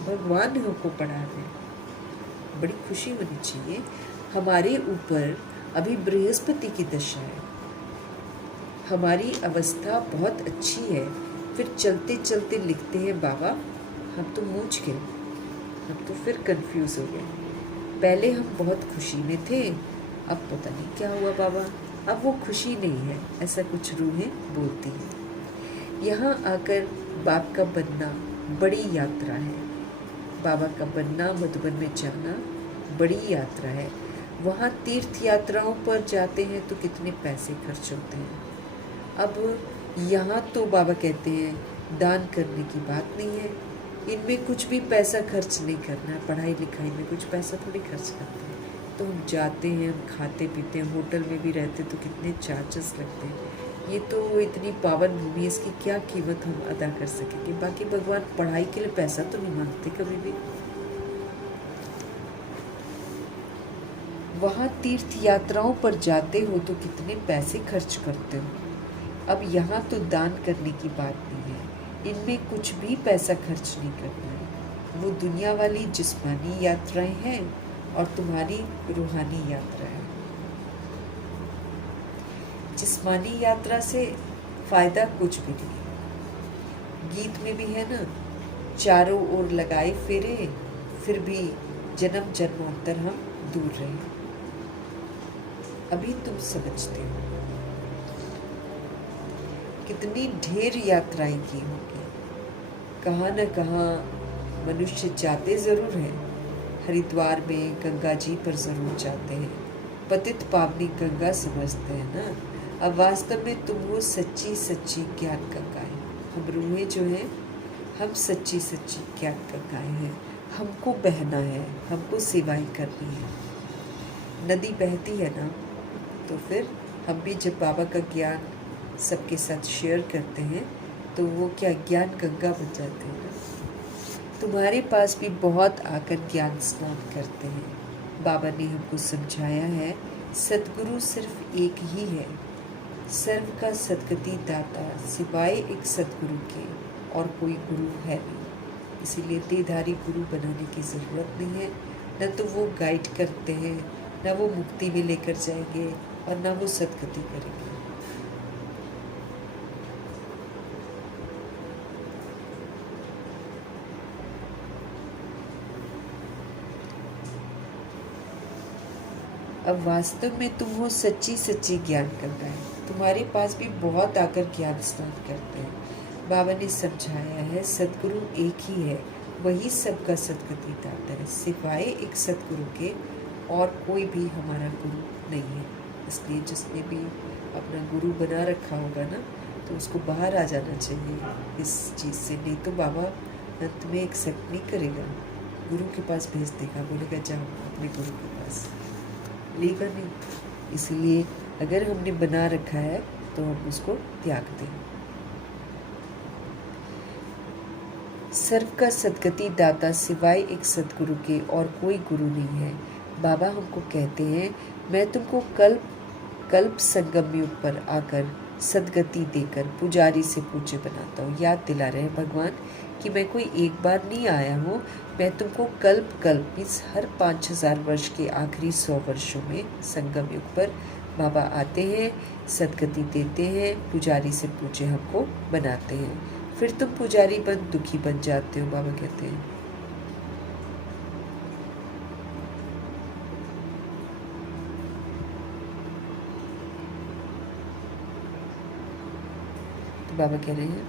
भगवान हमको पढ़ा रहे हैं, बड़ी खुशी होनी चाहिए। हमारे ऊपर अभी बृहस्पति की दशा है, हमारी अवस्था बहुत अच्छी है, फिर चलते चलते लिखते हैं बाबा हम तो मूझ गए, हम तो फिर कंफ्यूज हो गए। पहले हम बहुत खुशी में थे, अब पता नहीं क्या हुआ बाबा, अब वो खुशी नहीं है, ऐसा कुछ रूहें बोलती हैं। यहाँ आकर बाप का बनना बड़ी यात्रा है। बाबा का बनना, मधुबन में जाना बड़ी यात्रा है। वहाँ तीर्थ यात्राओं पर जाते हैं तो कितने पैसे खर्च होते हैं। अब यहाँ तो बाबा कहते हैं दान करने की बात नहीं है, इनमें कुछ भी पैसा खर्च नहीं करना है। पढ़ाई लिखाई में कुछ पैसा थोड़ी खर्च करते हैं, तो हम जाते हैं, हम खाते पीते हैं, होटल में भी रहते तो कितने चार्जेस लगते हैं। ये तो इतनी पावन भूमि है, इसकी क्या कीमत हम अदा कर सकेंगे। बाकी भगवान पढ़ाई के लिए पैसा तो नहीं मांगते कभी भी। वहाँ तीर्थ यात्राओं पर जाते हो तो कितने पैसे खर्च करते हो। अब यहाँ तो दान करने की बात नहीं है, इनमें कुछ भी पैसा खर्च नहीं करना है। वो दुनिया वाली जिस्मानी यात्राएं हैं और तुम्हारी रूहानी यात्रा है। जिस्मानी यात्रा से फायदा कुछ भी नहीं। गीत में भी है ना, चारों ओर लगाए फेरे, फिर भी जन्म जन्मांतर हम दूर रहे। अभी तुम समझते हो कितनी ढेर यात्राएं की होगी। कहाँ न कहाँ मनुष्य जाते जरूर हैं। हरिद्वार में गंगा जी पर जरूर जाते हैं, पतित पावनी गंगा समझते हैं ना। अब वास्तव में तुम वो सच्ची सच्ची ज्ञान गंगाएं, हम रूहें जो हैं, हम सच्ची सच्ची ज्ञान गंगाएं हैं। हमको बहना है, हमको सेवाएं करनी है। नदी बहती है ना, तो फिर हम भी जब बाबा का ज्ञान सबके साथ शेयर करते हैं तो वो क्या ज्ञान गंगा बन जाते हैं ना। तुम्हारे पास भी बहुत आकर ज्ञान स्नान करते हैं। बाबा ने हमको समझाया है सद्गुरु सिर्फ एक ही है, सर्व का सद्गति दाता, सिवाय एक सद्गुरु के और कोई गुरु है नहीं। इसीलिए देहधारी गुरु बनाने की ज़रूरत नहीं है। न तो वो गाइड करते हैं, न वो मुक्ति में लेकर जाएंगे और न वो सद्गति करेंगे। अब वास्तव में तुम हो सच्ची सच्ची ज्ञान गंगा है। तुम्हारे पास भी बहुत आकर ज्ञान स्नान करते हैं। बाबा ने समझाया है सद्गुरु एक ही है, वही सबका सद्गति दाता है, सिवाय एक सद्गुरु के और कोई भी हमारा गुरु नहीं है। इसलिए जिसने भी अपना गुरु बना रखा होगा ना, तो उसको बाहर आ जाना चाहिए इस चीज़ से, नहीं तो बाबा अंत में एक्सेप्ट नहीं करेगा, गुरु के पास भेज देगा, बोलेगा जाओ अपने गुरु के पास, लेगा नहीं। इसलिए अगर हमने बना रखा है तो हम उसको त्याग दें। सर्व का सदगति दाता सिवाय एक सदगुरु के और कोई गुरु नहीं है। बाबा हमको कहते हैं, मैं तुमको कल्प कल्प संगम युग पर आकर सदगति देकर पुजारी से पूज्य बनाता हूँ। याद दिला रहे हैं भगवान कि मैं कोई एक बार नहीं आया हूँ, मैं तुमको कल्प कल्प इस हर 5000 वर्ष के आखिरी 100 वर्षों में संगम युग पर बाबा आते हैं, सदगति देते हैं, पुजारी से पूज्य हमको बनाते हैं। फिर तुम पुजारी बन दुखी बन जाते हो, बाबा कहते हैं। तो बाबा कह रहे हैं,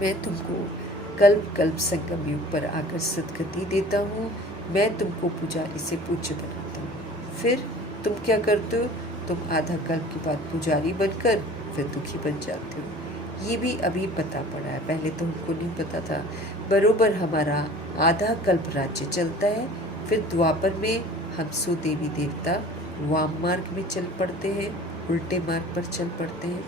मैं तुमको कल्प कल्प संगम युग पर आकर सदगति देता हूँ, मैं तुमको पुजारी से पूज्य बनाता हूँ। फिर तुम क्या करते हो, तुम आधा कल्प के बाद पुजारी बनकर फिर दुखी बन जाते हो। ये भी अभी पता पड़ा है, पहले तो हमको नहीं पता था। बरोबर हमारा आधा कल्प राज्य चलता है, फिर द्वापर में हम सो देवी देवता वाम मार्ग में चल पड़ते हैं, उल्टे मार्ग पर चल पड़ते हैं।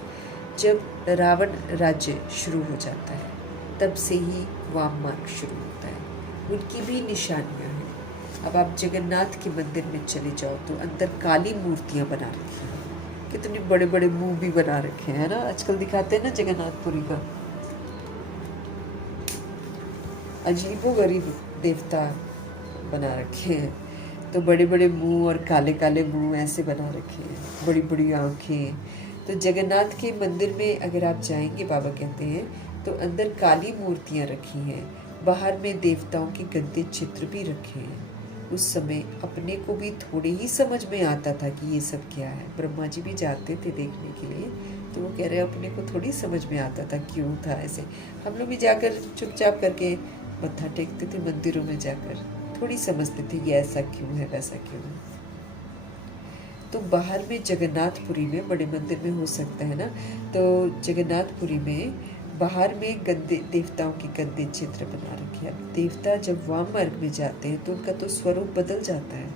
जब रावण राज्य शुरू हो जाता है तब से ही वाम मार्ग शुरू होता है। उनकी भी निशानियां हैं। अब आप जगन्नाथ के मंदिर में चले जाओ तो अंदर काली मूर्तियां बना रखी हैं, कितने बड़े बड़े मुंह भी बना रखे हैं ना, आजकल दिखाते हैं ना जगन्नाथपुरी का। अजीबोगरीब देवता बना रखे हैं, तो बड़े बड़े मुंह और काले काले मुंह ऐसे बना रखे हैं, बड़ी बड़ी आंखें। तो जगन्नाथ के मंदिर में अगर आप जाएंगे, बाबा कहते हैं, तो अंदर काली मूर्तियां रखी हैं, बाहर में देवताओं के गंदे चित्र भी रखे हैं। उस समय अपने को भी थोड़े ही समझ में आता था कि ये सब क्या है। ब्रह्मा जी भी जाते थे देखने के लिए, तो वो कह रहे अपने को थोड़ी समझ में आता था क्यों था ऐसे। हम लोग भी जाकर चुपचाप करके मत्था टेकते थे मंदिरों में जाकर, थोड़ी समझते थे ये ऐसा क्यों है वैसा क्यों है। तो बाहर में जगन्नाथपुरी में, बड़े मंदिर में हो सकता है ना, तो जगन्नाथपुरी में बाहर में गंदे देवताओं के गंदे चित्र बना रखे हैं। देवता जब वाम मार्ग में जाते हैं तो उनका तो स्वरूप बदल जाता है,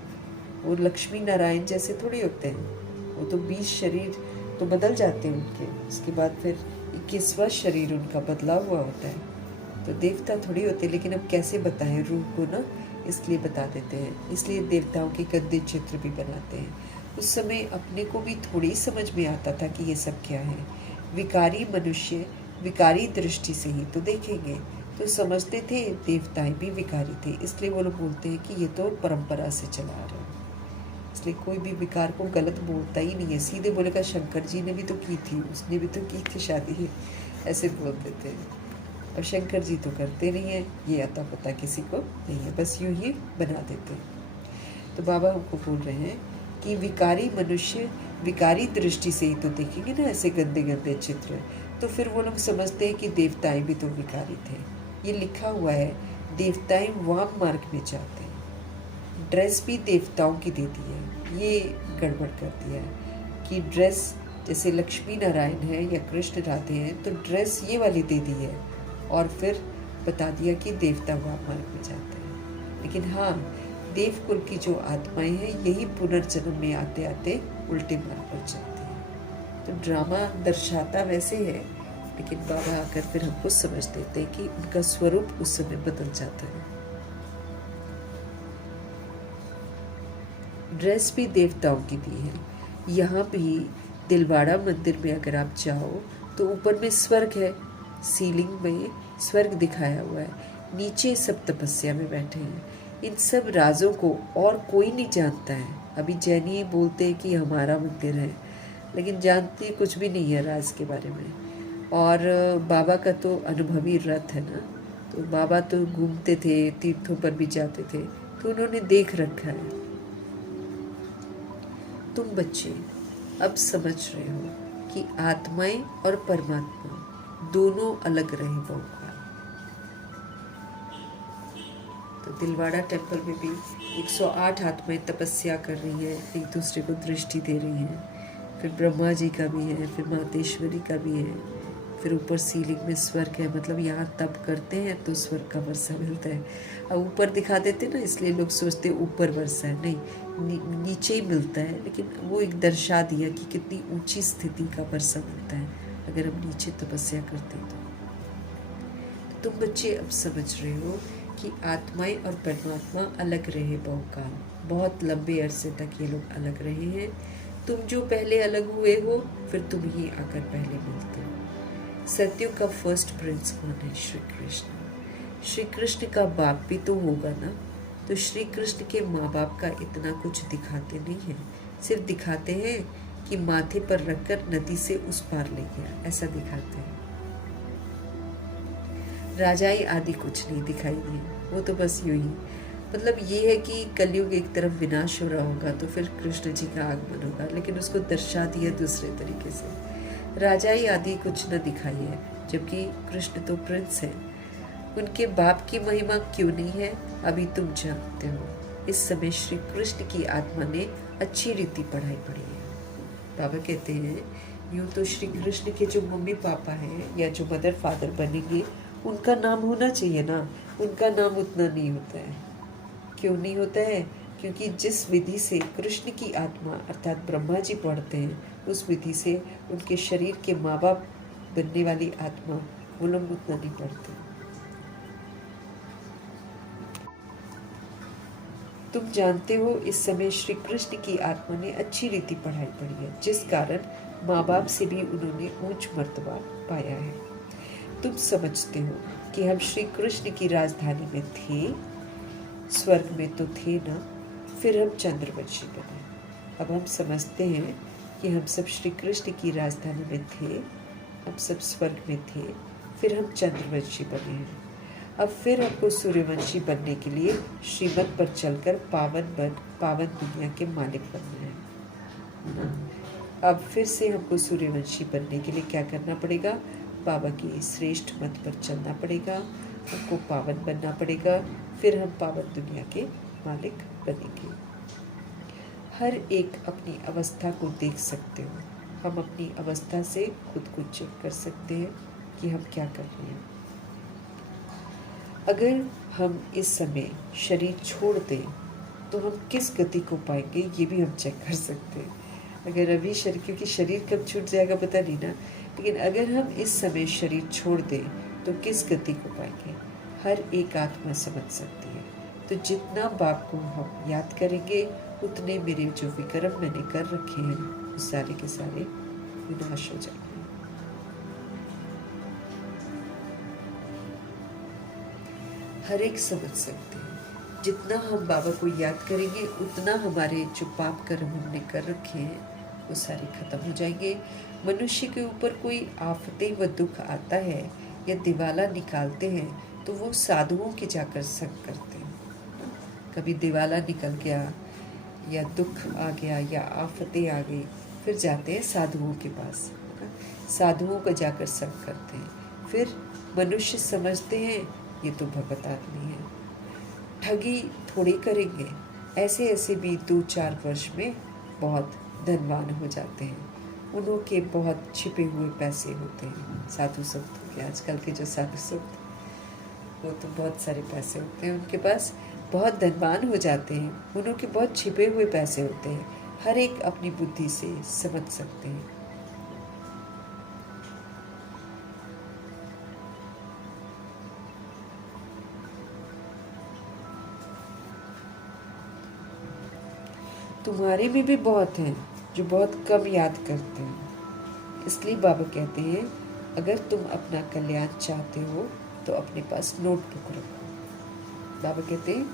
वो लक्ष्मी नारायण जैसे थोड़ी होते हैं, वो तो 20 शरीर तो बदल जाते हैं उनके, उसके बाद फिर 21वां शरीर उनका बदला हुआ होता है। तो देवता थोड़ी होते, लेकिन अब कैसे बताएं रूह को ना, इसलिए बता देते हैं, इसलिए देवताओं के गंदे चित्र भी बनाते हैं। उस समय अपने को भी थोड़ी समझ में आता था कि ये सब क्या है। विकारी मनुष्य विकारी दृष्टि से ही तो देखेंगे, तो समझते थे देवताएं भी विकारी थे, इसलिए वो लोग बोलते हैं कि ये तो परंपरा से चला आ रहा है। इसलिए कोई भी विकार को गलत बोलता ही नहीं है, सीधे बोलेगा शंकर जी ने भी तो की थी, उसने भी तो की थी शादी, ऐसे बोल देते हैं। और शंकर जी तो करते नहीं है, ये अता पता किसी को नहीं है, बस यूं ही बना देते हैं। तो बाबा हमको बोल रहे हैं कि विकारी मनुष्य विकारी दृष्टि से ही तो देखेंगे ना ऐसे गंदे गंदे चित्र, तो फिर वो लोग समझते हैं कि देवताएं भी तो विकारी थे। ये लिखा हुआ है, देवताएं वाम मार्ग में जाते हैं। ड्रेस भी देवताओं की दे दी है, ये गड़बड़ कर दिया है कि ड्रेस जैसे लक्ष्मी नारायण है या कृष्ण राधे हैं, तो ड्रेस ये वाली दे दी है, और फिर बता दिया कि देवता वाम मार्ग में जाते हैं। लेकिन हाँ, देवकुल की जो आत्माएं हैं यही पुनर्जन्म में आते आते उल्टे मार्ग पर चलती हैं। तो ड्रामा दर्शाता वैसे है, लेकिन बाबा आकर फिर हमको समझ देते हैं कि उनका स्वरूप उस समय बदल जाता है। ड्रेस भी देवताओं की दी है। यहाँ भी दिलवाड़ा मंदिर में अगर आप जाओ तो ऊपर में स्वर्ग है, सीलिंग में स्वर्ग दिखाया हुआ है, नीचे सब तपस्या में बैठे हैं। इन सब राजों को और कोई नहीं जानता है। अभी जैनी बोलते हैं कि हमारा मंदिर है, लेकिन जानते कुछ भी नहीं है राज के बारे में। और बाबा का तो अनुभवी रथ है ना, तो बाबा तो घूमते थे, तीर्थों पर भी जाते थे, तो उन्होंने देख रखा है। तुम बच्चे अब समझ रहे हो कि आत्माएं और परमात्मा दोनों अलग रहे बहुकाल। तो दिलवाड़ा टेम्पल में भी 108 आत्माएं तपस्या कर रही हैं, एक दूसरे को दृष्टि दे रही हैं। फिर ब्रह्मा जी का भी है, फिर मातेश्वरी का भी है, फिर ऊपर सीलिंग में स्वर्ग है। मतलब यहाँ तप करते हैं तो स्वर्ग का वर्षा मिलता है। अब ऊपर दिखा देते ना, इसलिए लोग सोचते ऊपर वर्षा है, नहीं, नीचे ही मिलता है। लेकिन वो एक दर्शा दिया कि कितनी ऊंची स्थिति का वर्षा मिलता है अगर हम नीचे तपस्या करते हैं। तो तुम बच्चे अब समझ रहे हो कि आत्माएं और परमात्मा अलग रहे बहुकाल, बहुत लंबे अरसे तक ये लोग अलग रहे हैं। तुम जो पहले अलग हुए हो, फिर तुम ही आकर पहले मिलते हो। सत्युग का फर्स्ट प्रिंस कौन है? श्री कृष्ण। श्री कृष्ण का बाप भी तो होगा ना। तो श्री कृष्ण के माँ बाप का इतना कुछ दिखाते नहीं है, सिर्फ दिखाते हैं कि माथे पर रखकर नदी से उस पार ले गया, ऐसा दिखाते हैं। राजाई आदि कुछ नहीं दिखाई दिए, वो तो बस यूं ही, मतलब ये है कि कलयुग एक तरफ विनाश हो रहा होगा तो फिर कृष्ण जी का आगमन होगा, लेकिन उसको दर्शा दिया दूसरे तरीके से। राजाई आदि कुछ न दिखाई है, जबकि कृष्ण तो प्रिंस है। उनके बाप की महिमा क्यों नहीं है, अभी तुम जानते हो। इस समय श्री कृष्ण की आत्मा ने अच्छी रीति पढ़ाई पढ़ी है। बाबा कहते हैं यूं तो श्री कृष्ण के जो मम्मी पापा हैं या जो मदर फादर बनेंगे, उनका नाम होना चाहिए ना। उनका नाम उतना नहीं होता है। क्यों नहीं होता है? क्योंकि जिस विधि से कृष्ण की आत्मा अर्थात ब्रह्मा जी पढ़ते हैं, उस विधि से उनके शरीर के माँ बाप बनने वाली आत्मा वो लोग उतना नहीं पढ़ते। तुम जानते हो इस समय श्री कृष्ण की आत्मा ने अच्छी रीति पढ़ाई पढ़ी है, जिस कारण माँ बाप से भी उन्होंने ऊंच मर्तबा पाया है। तुम समझते हो कि हम श्री कृष्ण की राजधानी में थे, स्वर्ग में तो थे ना, फिर हम चंद्रवंशी बने। अब हम समझते हैं कि हम सब श्री कृष्ण की राजधानी में थे, हम सब स्वर्ग में थे, फिर हम चंद्रवंशी बने हैं। अब फिर हमको सूर्यवंशी बनने के लिए श्रीमत पर चलकर पावन दुनिया के मालिक बनना है। अब फिर से हमको सूर्यवंशी बनने के लिए क्या करना पड़ेगा? बाबा की श्रेष्ठ मत पर चलना पड़ेगा, हमको पावन बनना पड़ेगा, फिर हम पावन दुनिया के मालिक बनेंगे। हर एक अपनी अवस्था को देख सकते हो। हम अपनी अवस्था से खुद को चेक कर सकते हैं कि हम क्या कर रहे हैं। अगर हम इस समय शरीर छोड़ दें तो हम किस गति को पाएंगे, ये भी हम चेक कर सकते हैं। अगर अभी शरीर, क्योंकि शरीर कब छूट जाएगा पता नहीं ना, लेकिन अगर हम इस समय शरीर छोड़ दें तो किस गति को पाएंगे, हर एक आत्मा समझ सकती है। तो जितना बाप को हम याद करेंगे, उतने मेरे जो विक्रम मैंने कर रखे हैं वो सारे के सारे विनाश हो जाएंगे। हर एक समझ सकते हैं। जितना हम बाबा को याद करेंगे, उतना हमारे जो पाप कर्म हमने कर रखे हैं वो सारे खत्म हो जाएंगे। मनुष्य के ऊपर कोई आफतें व दुख आता है या दिवाला निकालते हैं तो वो साधुओं के जाकर संग करते हैं। कभी दिवाला निकल गया या दुख आ गया या आफतें आ गई, फिर जाते हैं साधुओं के पास, साधुओं को जाकर संग करते हैं। फिर मनुष्य समझते हैं ये तो भगवत आदमी है, ठगी थोड़ी करेंगे। ऐसे ऐसे भी 2-4 वर्ष में बहुत धनवान हो जाते हैं। उनके बहुत छिपे हुए पैसे होते हैं साधु संतों के। आजकल के जो साधु संत, वो तो बहुत सारे पैसे होते हैं उनके पास, बहुत धनवान हो जाते हैं। उनके बहुत छिपे हुए पैसे होते हैं। हर एक अपनी बुद्धि से समझ सकते हैं। तुम्हारे में भी बहुत हैं जो बहुत कम याद करते हैं। इसलिए बाबा कहते हैं अगर तुम अपना कल्याण चाहते हो तो अपने पास नोटबुक रखो। बाबा कहते हैं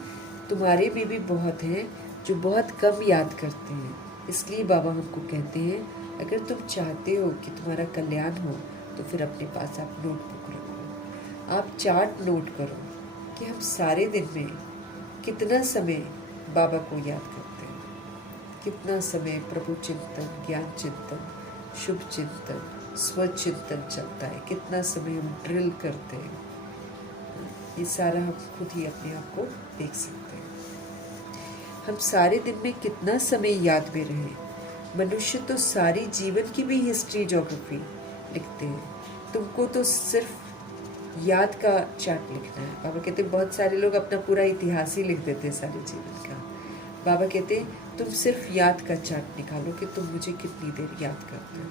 तुम्हारे में भी बहुत हैं जो बहुत कम याद करते हैं। इसलिए बाबा हमको कहते हैं अगर तुम चाहते हो कि तुम्हारा कल्याण हो तो फिर अपने पास आप नोटबुक रखो। आप चार्ट नोट करो कि हम सारे दिन में कितना समय बाबा को याद करते हैं, कितना समय प्रभु चिंतन, ज्ञान चिंतन, शुभ चिंतन, स्वचिंतन चलता है, कितना समय हम ड्रिल करते हैं। ये सारा हम खुद ही अपने आप को देख सकते हैं। हम सारे दिन में कितना समय याद में रहे। मनुष्य तो सारी जीवन की भी हिस्ट्री ज्योग्राफी लिखते हैं, तुमको तो सिर्फ याद का चार्ट लिखना है। बाबा कहते बहुत सारे लोग अपना पूरा इतिहास ही लिख देते हैं सारे जीवन का। बाबा कहते तुम सिर्फ याद का चार्ट निकालो कि तुम मुझे कितनी देर याद करते हो।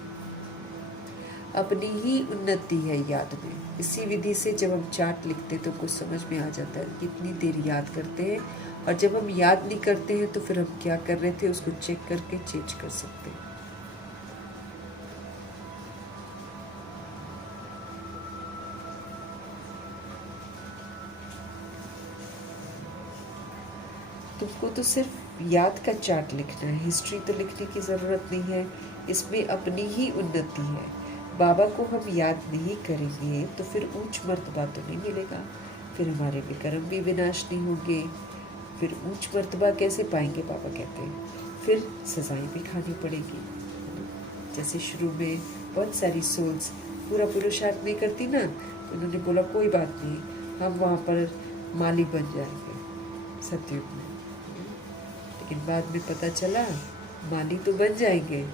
अपनी ही उन्नति है याद में। इसी विधि से जब हम चार्ट लिखते तो कुछ समझ में आ जाता है कितनी देर याद करते हैं, और जब हम याद नहीं करते हैं तो फिर हम क्या कर रहे थे उसको चेक करके चेंज कर सकते हैं। तुमको तो सिर्फ याद का चार्ट लिखना है, हिस्ट्री तो लिखने की ज़रूरत नहीं है। इसमें अपनी ही उन्नति है। बाबा को हम याद नहीं करेंगे तो फिर ऊंच मर्तबा तो नहीं मिलेगा, फिर हमारे विक्रम भी विनाश नहीं होंगे, फिर ऊंच मर्तबा कैसे पाएंगे। बाबा कहते हैं फिर सजाएं भी खानी पड़ेगी। जैसे शुरू में बहुत सारी सोल्स पूरा पुरुषार्थ नहीं करती ना, तो उन्होंने बोला कोई बात नहीं, हम वहाँ पर माली बन जाएंगे सतयुग में। लेकिन बाद में पता चला माली तो बन जाएंगे,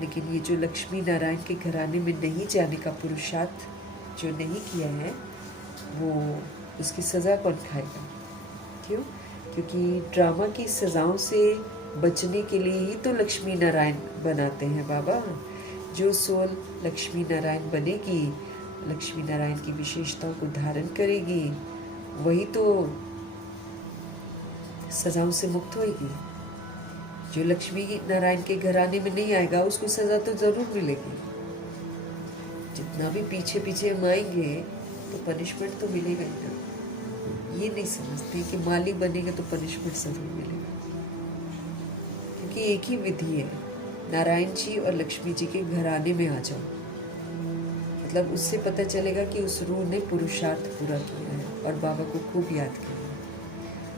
लेकिन ये जो लक्ष्मी नारायण के घराने में नहीं जाने का पुरुषार्थ जो नहीं किया है, वो उसकी सज़ा कौन खाएगा। क्यों? क्योंकि ड्रामा की सज़ाओं से बचने के लिए ही तो लक्ष्मी नारायण बनाते हैं बाबा। जो सोल लक्ष्मी नारायण बनेगी, लक्ष्मी नारायण की विशेषताओं को धारण करेगी, वही तो सज़ाओं से मुक्त होएगी। जो लक्ष्मी नारायण के घराने में नहीं आएगा उसको सज़ा तो ज़रूर मिलेगी। जितना भी पीछे पीछे हम आएंगे तो पनिशमेंट तो मिलेगा ही ना। ये नहीं समझते कि माली बनेंगे तो पनिशमेंट ज़रूर मिलेगा, क्योंकि एक ही विधि है, नारायण जी और लक्ष्मी जी के घराने में आ जाओ। मतलब उससे पता चलेगा कि उस रूह ने पुरुषार्थ पूरा किया है और बाबा को खूब याद किया है,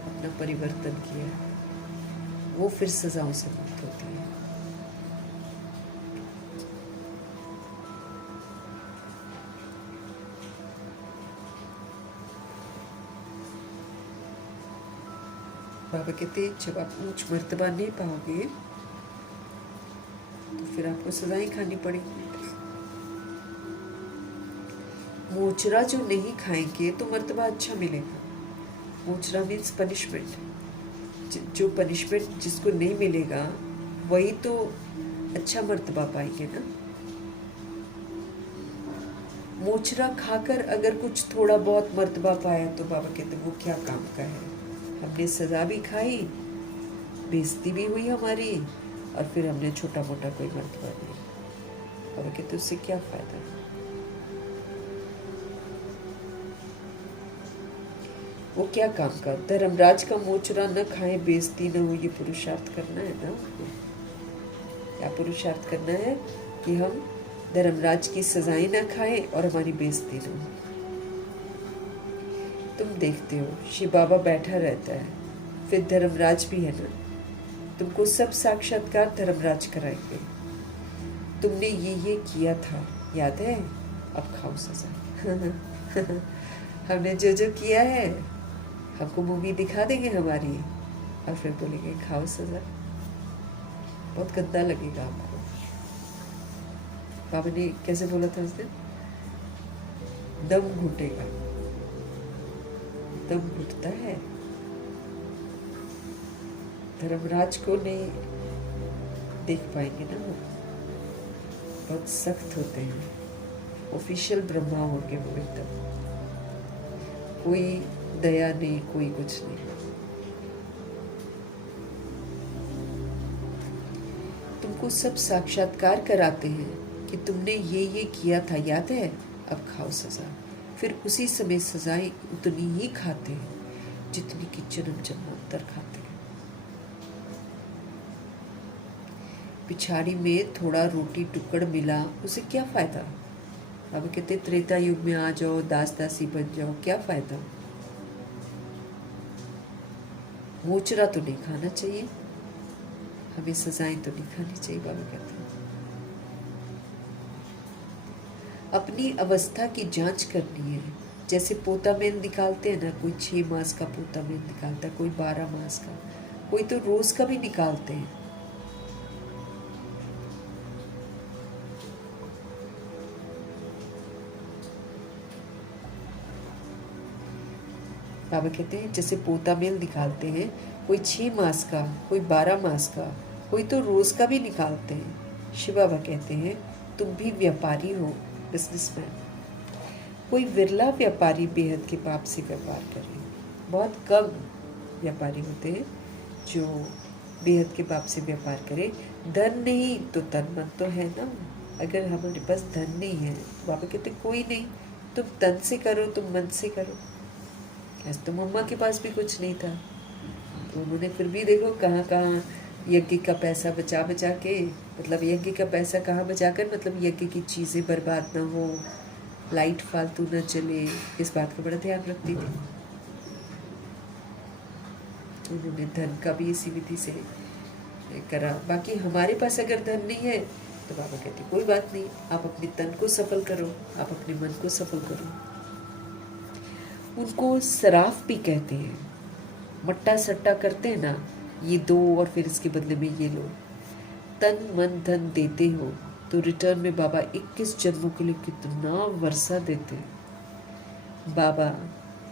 अपना परिवर्तन किया है, वो फिर सजाओं से मुक्त होती है। बाबा कहते जब आप ऊंच मर्तबा नहीं पाओगे तो फिर आपको सजाएं खानी पड़ेगी। मोचरा जो नहीं खाएंगे तो मर्तबा अच्छा मिलेगा। मोचरा मीन्स पनिशमेंट। जो पनिशमेंट जिसको नहीं मिलेगा वही तो अच्छा मर्तबा पाएंगे ना। मोचरा खाकर अगर कुछ थोड़ा बहुत मर्तबा पाया तो बाबा कहते वो क्या काम का है। हमने सजा भी खाई, बेइज्जती भी हुई हमारी, और फिर हमने छोटा मोटा कोई मर्तबा नहीं। बाबा कहते उससे क्या फायदा। वो क्या काम का। धर्मराज का मोचरा न खाए, बेइज्जती न हो, ये पुरुषार्थ करना है ना। क्या पुरुषार्थ करना है कि हम धर्मराज की सजाएं न खाएं और हमारी बेइज्जती न हो। तुम देखते हो शिव बाबा बैठा रहता है, फिर धर्मराज भी है ना, तुमको सब साक्षात्कार धर्मराज कराएंगे। तुमने ये किया था याद है, अब खाओ सजा। हमने जो जो किया है हमको मूवी दिखा देंगे हमारी, और फिर बोलेंगे खाओ सजा। बहुत गंदा लगेगा आपको। बाबा ने कैसे बोला था उस दिन, दम घुटेगा। दम घुटता है। धर्मराज को नहीं देख पाएंगे ना, वो बहुत सख्त होते हैं। ऑफिशियल ब्रह्मा होंगे वो एकदम, कोई दया नहीं, कोई कुछ नहीं। तुमको सब साक्षात्कार कराते हैं कि तुमने ये किया था याद है, अब खाओ सजा। फिर उसी समय सजाएं उतनी ही खाते हैं जितनी कि जन्म जन्मांतर खाते हैं। पिछाड़ी में थोड़ा रोटी टुकड़ मिला, उसे क्या फायदा। अब कहते त्रेता युग में आ जाओ, दास दासी बन जाओ, क्या फायदा। मोचरा तो नहीं खाना चाहिए, हमें सजाएं तो नहीं खानी चाहिए। बाबा कहते हैं अपनी अवस्था की जांच करनी है, जैसे पोता मेल निकालते हैं ना, कोई 6 मास का पोता मेल निकालता है, कोई 12 मास का, कोई तो रोज का भी निकालते हैं। बाबा कहते हैं जैसे पोता मेल निकालते हैं, कोई 6 मास का, कोई 12 मास का, कोई तो रोज का भी निकालते हैं। शिव बाबा कहते हैं तुम भी व्यापारी हो, बिजनेसमैन। कोई विरला व्यापारी बेहद के पाप से व्यापार करे। बहुत कम व्यापारी होते हैं जो बेहद के पाप से व्यापार करे। धन नहीं तो तन मन तो है ना। अगर हमारे पास धन नहीं है, बाबा कहते कोई नहीं, तुम तन से करो, तुम मन से करो। ऐसे तो मम्मा के पास भी कुछ नहीं था, तो उन्होंने फिर भी देखो कहाँ कहाँ यज्ञ का पैसा बचा बचा के, मतलब यज्ञ का पैसा कहाँ बचा कर, मतलब यज्ञ की चीज़ें बर्बाद ना हो, लाइट फालतू न चले, इस बात का बड़ा ध्यान रखती थी। उन्होंने धन का भी इसी विधि से करा। बाकी हमारे पास अगर धन नहीं है तो बाबा कहते कोई बात नहीं, आप अपने तन को सफल करो, आप अपने मन को सफल करो। उनको सराफ भी कहते हैं। मट्टा सट्टा करते हैं ना, ये दो और फिर इसके बदले में ये लो। तन मन धन देते हो तो रिटर्न में बाबा 21 जन्मों के लिए कितना वर्षा देते हैं। बाबा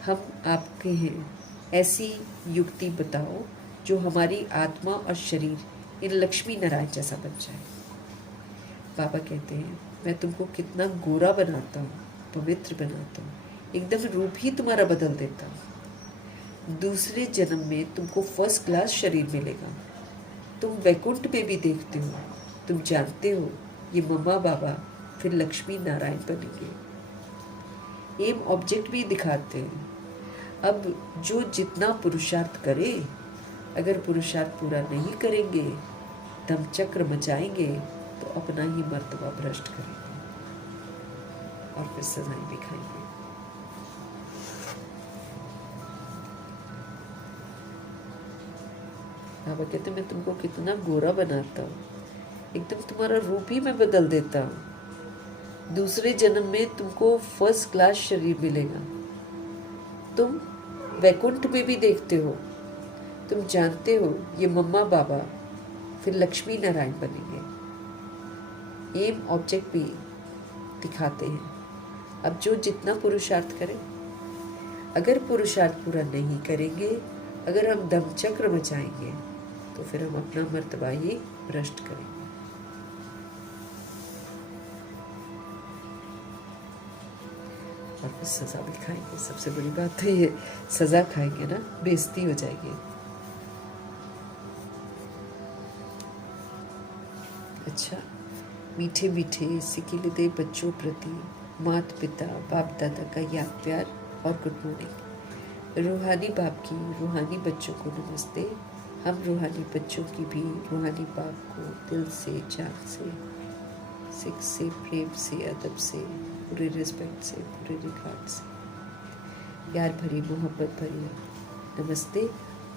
हम आपके हैं, ऐसी युक्ति बताओ जो हमारी आत्मा और शरीर इन लक्ष्मी नारायण जैसा बन जाए। बाबा कहते हैं मैं तुमको कितना गोरा बनाता हूँ, पवित्र बनाता हूँ, एकदम रूप ही तुम्हारा बदल देता हूँ। दूसरे जन्म में तुमको फर्स्ट क्लास शरीर मिलेगा। तुम वैकुंठ में भी देखते हो, तुम जानते हो ये मम्मा बाबा फिर लक्ष्मी नारायण बनेंगे। एम ऑब्जेक्ट भी दिखाते हैं। अब जो जितना पुरुषार्थ करे, अगर पुरुषार्थ पूरा नहीं करेंगे, धमचक्र मचाएंगे तो अपना ही मर्तबा भ्रष्ट करेंगे और फिर सजाएं भी खाएंगे। बाबा कहते मैं तुमको कितना गोरा बनाता हूँ, एकदम तुम्हारा रूप ही मैं बदल देता हूँ। दूसरे जन्म में तुमको फर्स्ट क्लास शरीर मिलेगा। तुम वैकुंठ में भी देखते हो, तुम जानते हो ये मम्मा बाबा फिर लक्ष्मी नारायण बनेंगे। एम ऑब्जेक्ट भी दिखाते हैं। अब जो जितना पुरुषार्थ करे, अगर पुरुषार्थ पूरा नहीं करेंगे, अगर हम धमचक्र मचाएंगे तो फिर हम अपना मर्तबा ही भ्रष्ट करेंगे। और फिर सजा भी खाएंगे। सबसे बड़ी बात तो ये सजा खाएंगे ना, बेइज्जती हो जाएगी। अच्छा, मीठे मीठे सिकिलदे बच्चों प्रति माता पिता बाप दादा का याद प्यार और गुड मॉर्निंग। रूहानी बाप की रूहानी बच्चों को नमस्ते। हम रूहानी बच्चों की भी रूहानी बाप को दिल से, जान से, सिख से, प्रेम से, अदब से, पूरे रिस्पेक्ट से, पूरे रिगार्ड से, प्यार भरी मोहब्बत भरी नमस्ते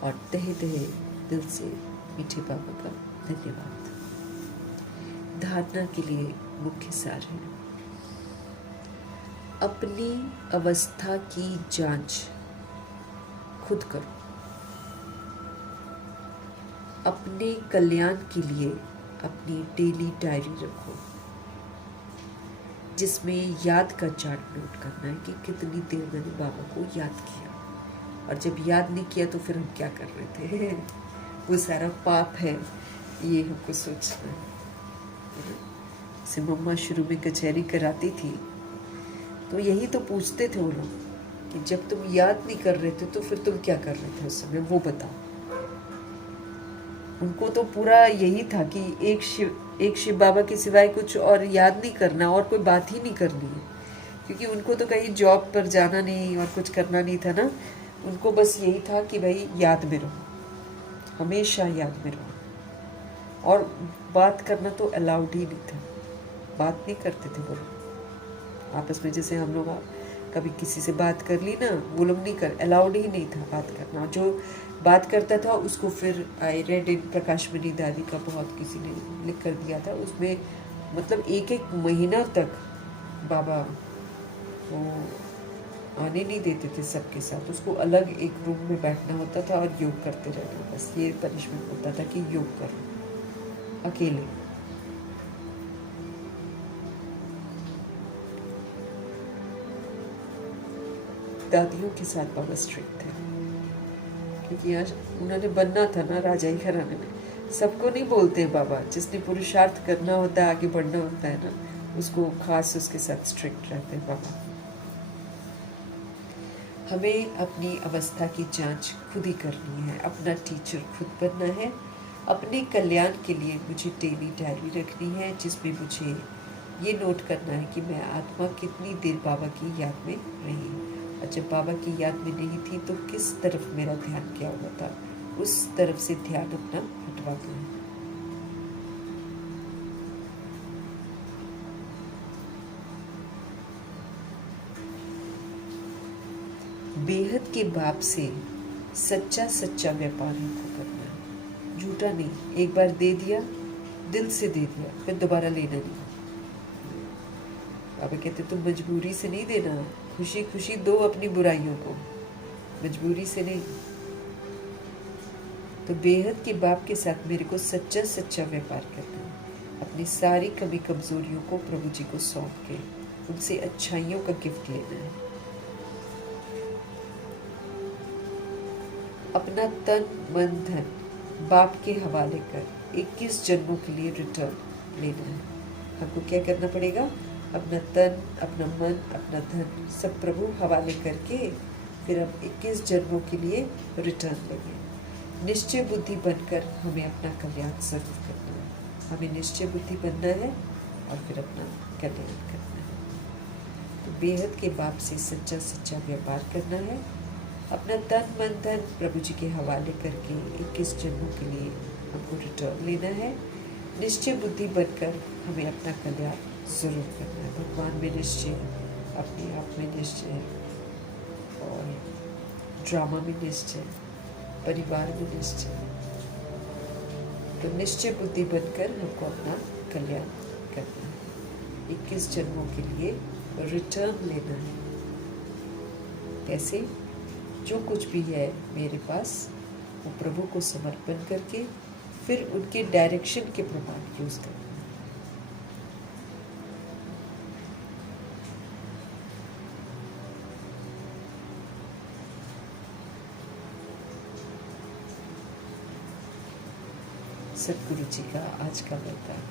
और तहे तहे दिल से मीठे बाबा का धन्यवाद। धारणा के लिए मुख्य सार है, अपनी अवस्था की जांच खुद करो। अपने कल्याण के लिए अपनी डेली डायरी रखो, जिसमें याद का चार्ट नोट करना है कि कितनी देर मैंने बाबा को याद किया, और जब याद नहीं किया तो फिर हम क्या कर रहे थे। वो सारा पाप है, ये हमको सोचना है। जैसे मम्मा शुरू में कचहरी कराती थी तो यही तो पूछते थे वो लोग कि जब तुम याद नहीं कर रहे थे तो फिर तुम क्या कर रहे थे उस समय, वो बताओ। उनको तो पूरा यही था कि एक शिव बाबा के सिवाय कुछ और याद नहीं करना और कोई बात ही नहीं करनी है, क्योंकि उनको तो कहीं जॉब पर जाना नहीं और कुछ करना नहीं था ना। उनको बस यही था कि भाई याद में रहो, हमेशा याद में रहो। और बात करना तो अलाउड ही नहीं था, बात नहीं करते थे वो लोग आपस में। जैसे हम लोग कभी किसी से बात कर ली ना, वो लोग नहीं कर, अलाउड ही नहीं था बात करना। जो बात करता था उसको फिर आई रेड इन प्रकाश मणि दादी का बहुत किसी ने लिख कर दिया था, उसमें मतलब एक महीना तक बाबा वो आने नहीं देते थे सबके साथ, उसको अलग एक रूम में बैठना होता था और योग करते रहना, बस ये पनिशमेंट होता था कि योग करो अकेले। दादियों के साथ बाबा स्ट्रिक्ट थे, क्योंकि आज उन्होंने बनना था ना राजा ही घराने में। सबको नहीं बोलते हैं बाबा, जिसने पुरुषार्थ करना होता है, आगे बढ़ना होता है ना, उसको खास उसके साथ स्ट्रिक्ट रहते हैं बाबा। हमें अपनी अवस्था की जांच खुद ही करनी है, अपना टीचर खुद बनना है। अपने कल्याण के लिए मुझे डेली डायरी रखनी है, जिसमें मुझे ये नोट करना है कि मैं आत्मा कितनी देर बाबा की याद में रही, और जब बाबा की याद में नहीं थी तो किस तरफ मेरा ध्यान क्या हुआ था, उस तरफ से ध्यान अपना हटवा दूँ। बेहद के बाप से सच्चा सच्चा व्यापार हमको करना है, झूठा नहीं। एक बार दे दिया, दिल से दे दिया, फिर दोबारा लेना नहीं। बाबा कहते तुम मजबूरी से नहीं देना, खुशी खुशी दो अपनी बुराइयों को, मजबूरी से नहीं। तो बेहद के बाप के साथ मेरे को सच्चा सच्चा व्यापार करना है, अपनी सारी कमी कमजोरियों को प्रभु जी को सौंप के उनसे अच्छाइयों का गिफ्ट लेना है। अपना तन मन धन बाप के हवाले कर 21 जन्मों के लिए रिटर्न लेना है। हमको क्या करना पड़ेगा? अपना तन, अपना मन, अपना धन सब प्रभु हवाले करके फिर हम 21 जन्मों के लिए रिटर्न लेंगे। निश्चय बुद्धि बनकर हमें अपना कल्याण जरूर करना है। हमें निश्चय बुद्धि बनना है और फिर अपना कल्याण करना है। तो बेहद के बाप से सच्चा सच्चा व्यापार करना है, अपना तन मन धन प्रभु जी के हवाले करके 21 जन्मों के लिए हमको रिटर्न लेना है। निश्चय बुद्धि बनकर हमें अपना कल्याण जरूर करना है। भगवान में निश्चय, अपने आप में निश्चय, और ड्रामा में निश्चय, परिवार में निश्चय। तो निश्चय बुद्धि बनकर हमको अपना कल्याण करना है, 21 जन्मों के लिए रिटर्न लेना है। कैसे? जो कुछ भी है मेरे पास वो प्रभु को समर्पण करके फिर उनके डायरेक्शन के प्रमाण यूज करना है। सतगुरु जी का आज का वरदान।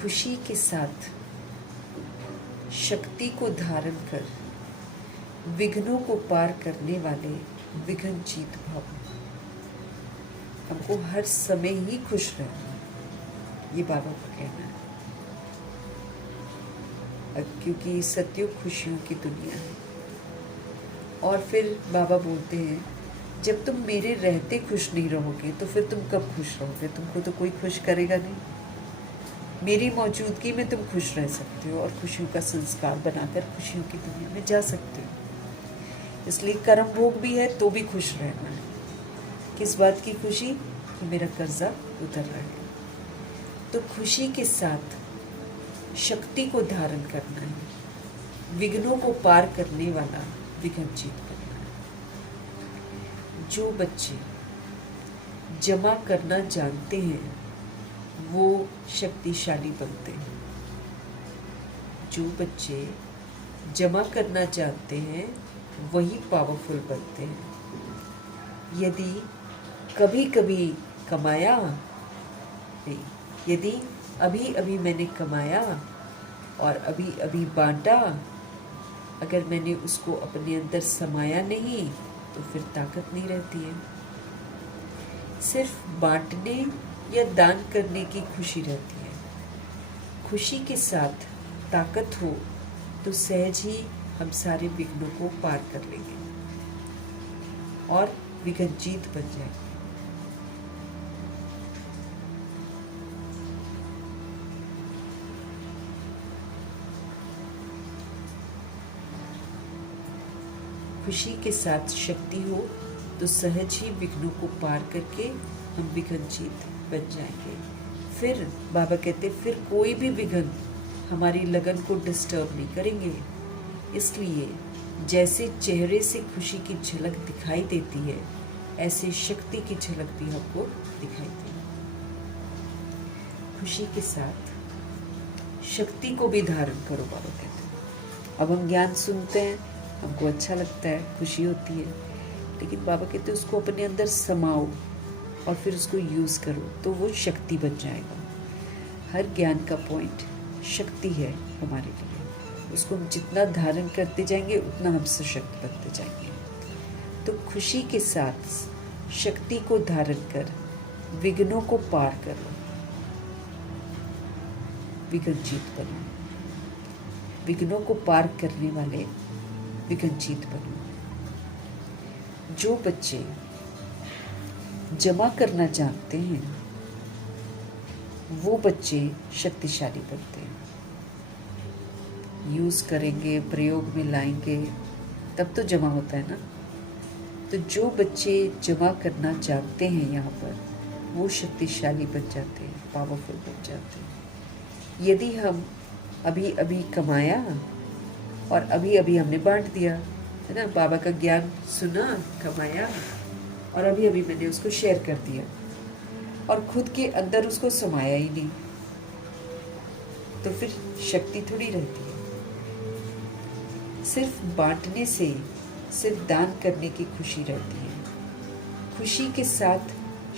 खुशी के साथ शक्ति को धारण कर विघ्नों को पार करने वाले विघ्न जीत भव। हमको हर समय ही खुश रहना है, ये बाबा को कहना है, क्योंकि सत्युग खुशियों की दुनिया है। और फिर बाबा बोलते हैं जब तुम मेरे रहते खुश नहीं रहोगे तो फिर तुम कब खुश रहोगे? तुमको तो कोई खुश करेगा नहीं। मेरी मौजूदगी में तुम खुश रह सकते हो और खुशियों का संस्कार बनाकर खुशियों की दुनिया में जा सकते हो। इसलिए कर्म भोग भी है तो भी खुश रहना है। किस बात की खुशी? कि मेरा कर्जा उतर रहा है। तो खुशी के साथ शक्ति को धारण करना है, विघ्नों को पार करने वाला विघ्न जीत करना है। जो बच्चे जमा करना जानते हैं वो शक्तिशाली बनते हैं। जो बच्चे जमा करना जानते हैं वही पावरफुल बनते हैं। यदि कभी कभी कमाया नहीं, यदि अभी अभी मैंने कमाया और अभी अभी बांटा, अगर मैंने उसको अपने अंदर समाया नहीं तो फिर ताकत नहीं रहती है। सिर्फ बांटने या दान करने की खुशी रहती है। खुशी के साथ ताकत हो तो सहज ही हम सारे विघ्नों को पार कर लेंगे और विघ्न जीत बन जाएंगे। खुशी के साथ शक्ति हो तो सहज ही विघ्नों को पार करके हम विघ्न जीत बन जाएंगे। फिर बाबा कहते फिर कोई भी विघ्न हमारी लगन को डिस्टर्ब नहीं करेंगे, इसलिए जैसे चेहरे से खुशी की झलक दिखाई देती है, ऐसे शक्ति की झलक भी हमको दिखाई देती है। खुशी के साथ शक्ति को भी धारण करो, बाबा कहते हैं। अब हम ज्ञान सुनते हैं, हमको अच्छा लगता है, खुशी होती है, लेकिन बाबा कहते हैं उसको अपने अंदर समाओ और फिर उसको यूज़ करो, तो वो शक्ति बन जाएगा। हर ज्ञान का पॉइंट शक्ति है हमारे लिए। उसको हम जितना धारण करते जाएंगे उतना हम सशक्त बनते जाएंगे। तो खुशी के साथ शक्ति को धारण कर विघ्नों को पार करो, विघ्नजीत बनो। विघ्नों को पार करने वाले विघ्नजीत बनो। जो बच्चे जमा करना जानते हैं वो बच्चे शक्तिशाली बनते हैं। यूज़ करेंगे, प्रयोग में लाएंगे, तब तो जमा होता है ना। तो जो बच्चे जमा करना जानते हैं यहाँ पर, वो शक्तिशाली बन जाते हैं, पावरफुल बन जाते हैं। यदि हम अभी अभी कमाया और अभी अभी हमने बांट दिया, है ना, बाबा का ज्ञान सुना, कमाया और अभी अभी मैंने उसको शेयर कर दिया और खुद के अंदर उसको समाया ही नहीं, तो फिर शक्ति थोड़ी रहती है। सिर्फ बांटने से, सिर्फ दान करने की खुशी रहती है। खुशी के साथ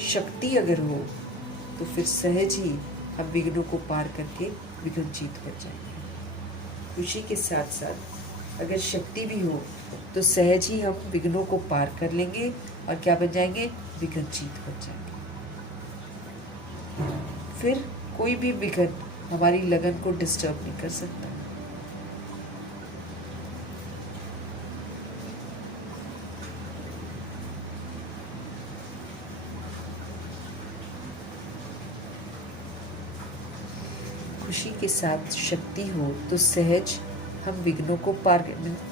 शक्ति अगर हो तो फिर सहज ही हम विघ्नों को पार करके विघ्नजीत बन जाएंगे। खुशी के साथ साथ अगर शक्ति भी हो तो सहज ही हम विघ्नों को पार कर लेंगे और क्या बन जाएंगे, विघ्नजीत बन जाएंगे। फिर कोई भी विघ्न हमारी लगन को डिस्टर्ब नहीं कर सकता। खुशी के साथ शक्ति हो तो सहज हम विघ्नों को पार,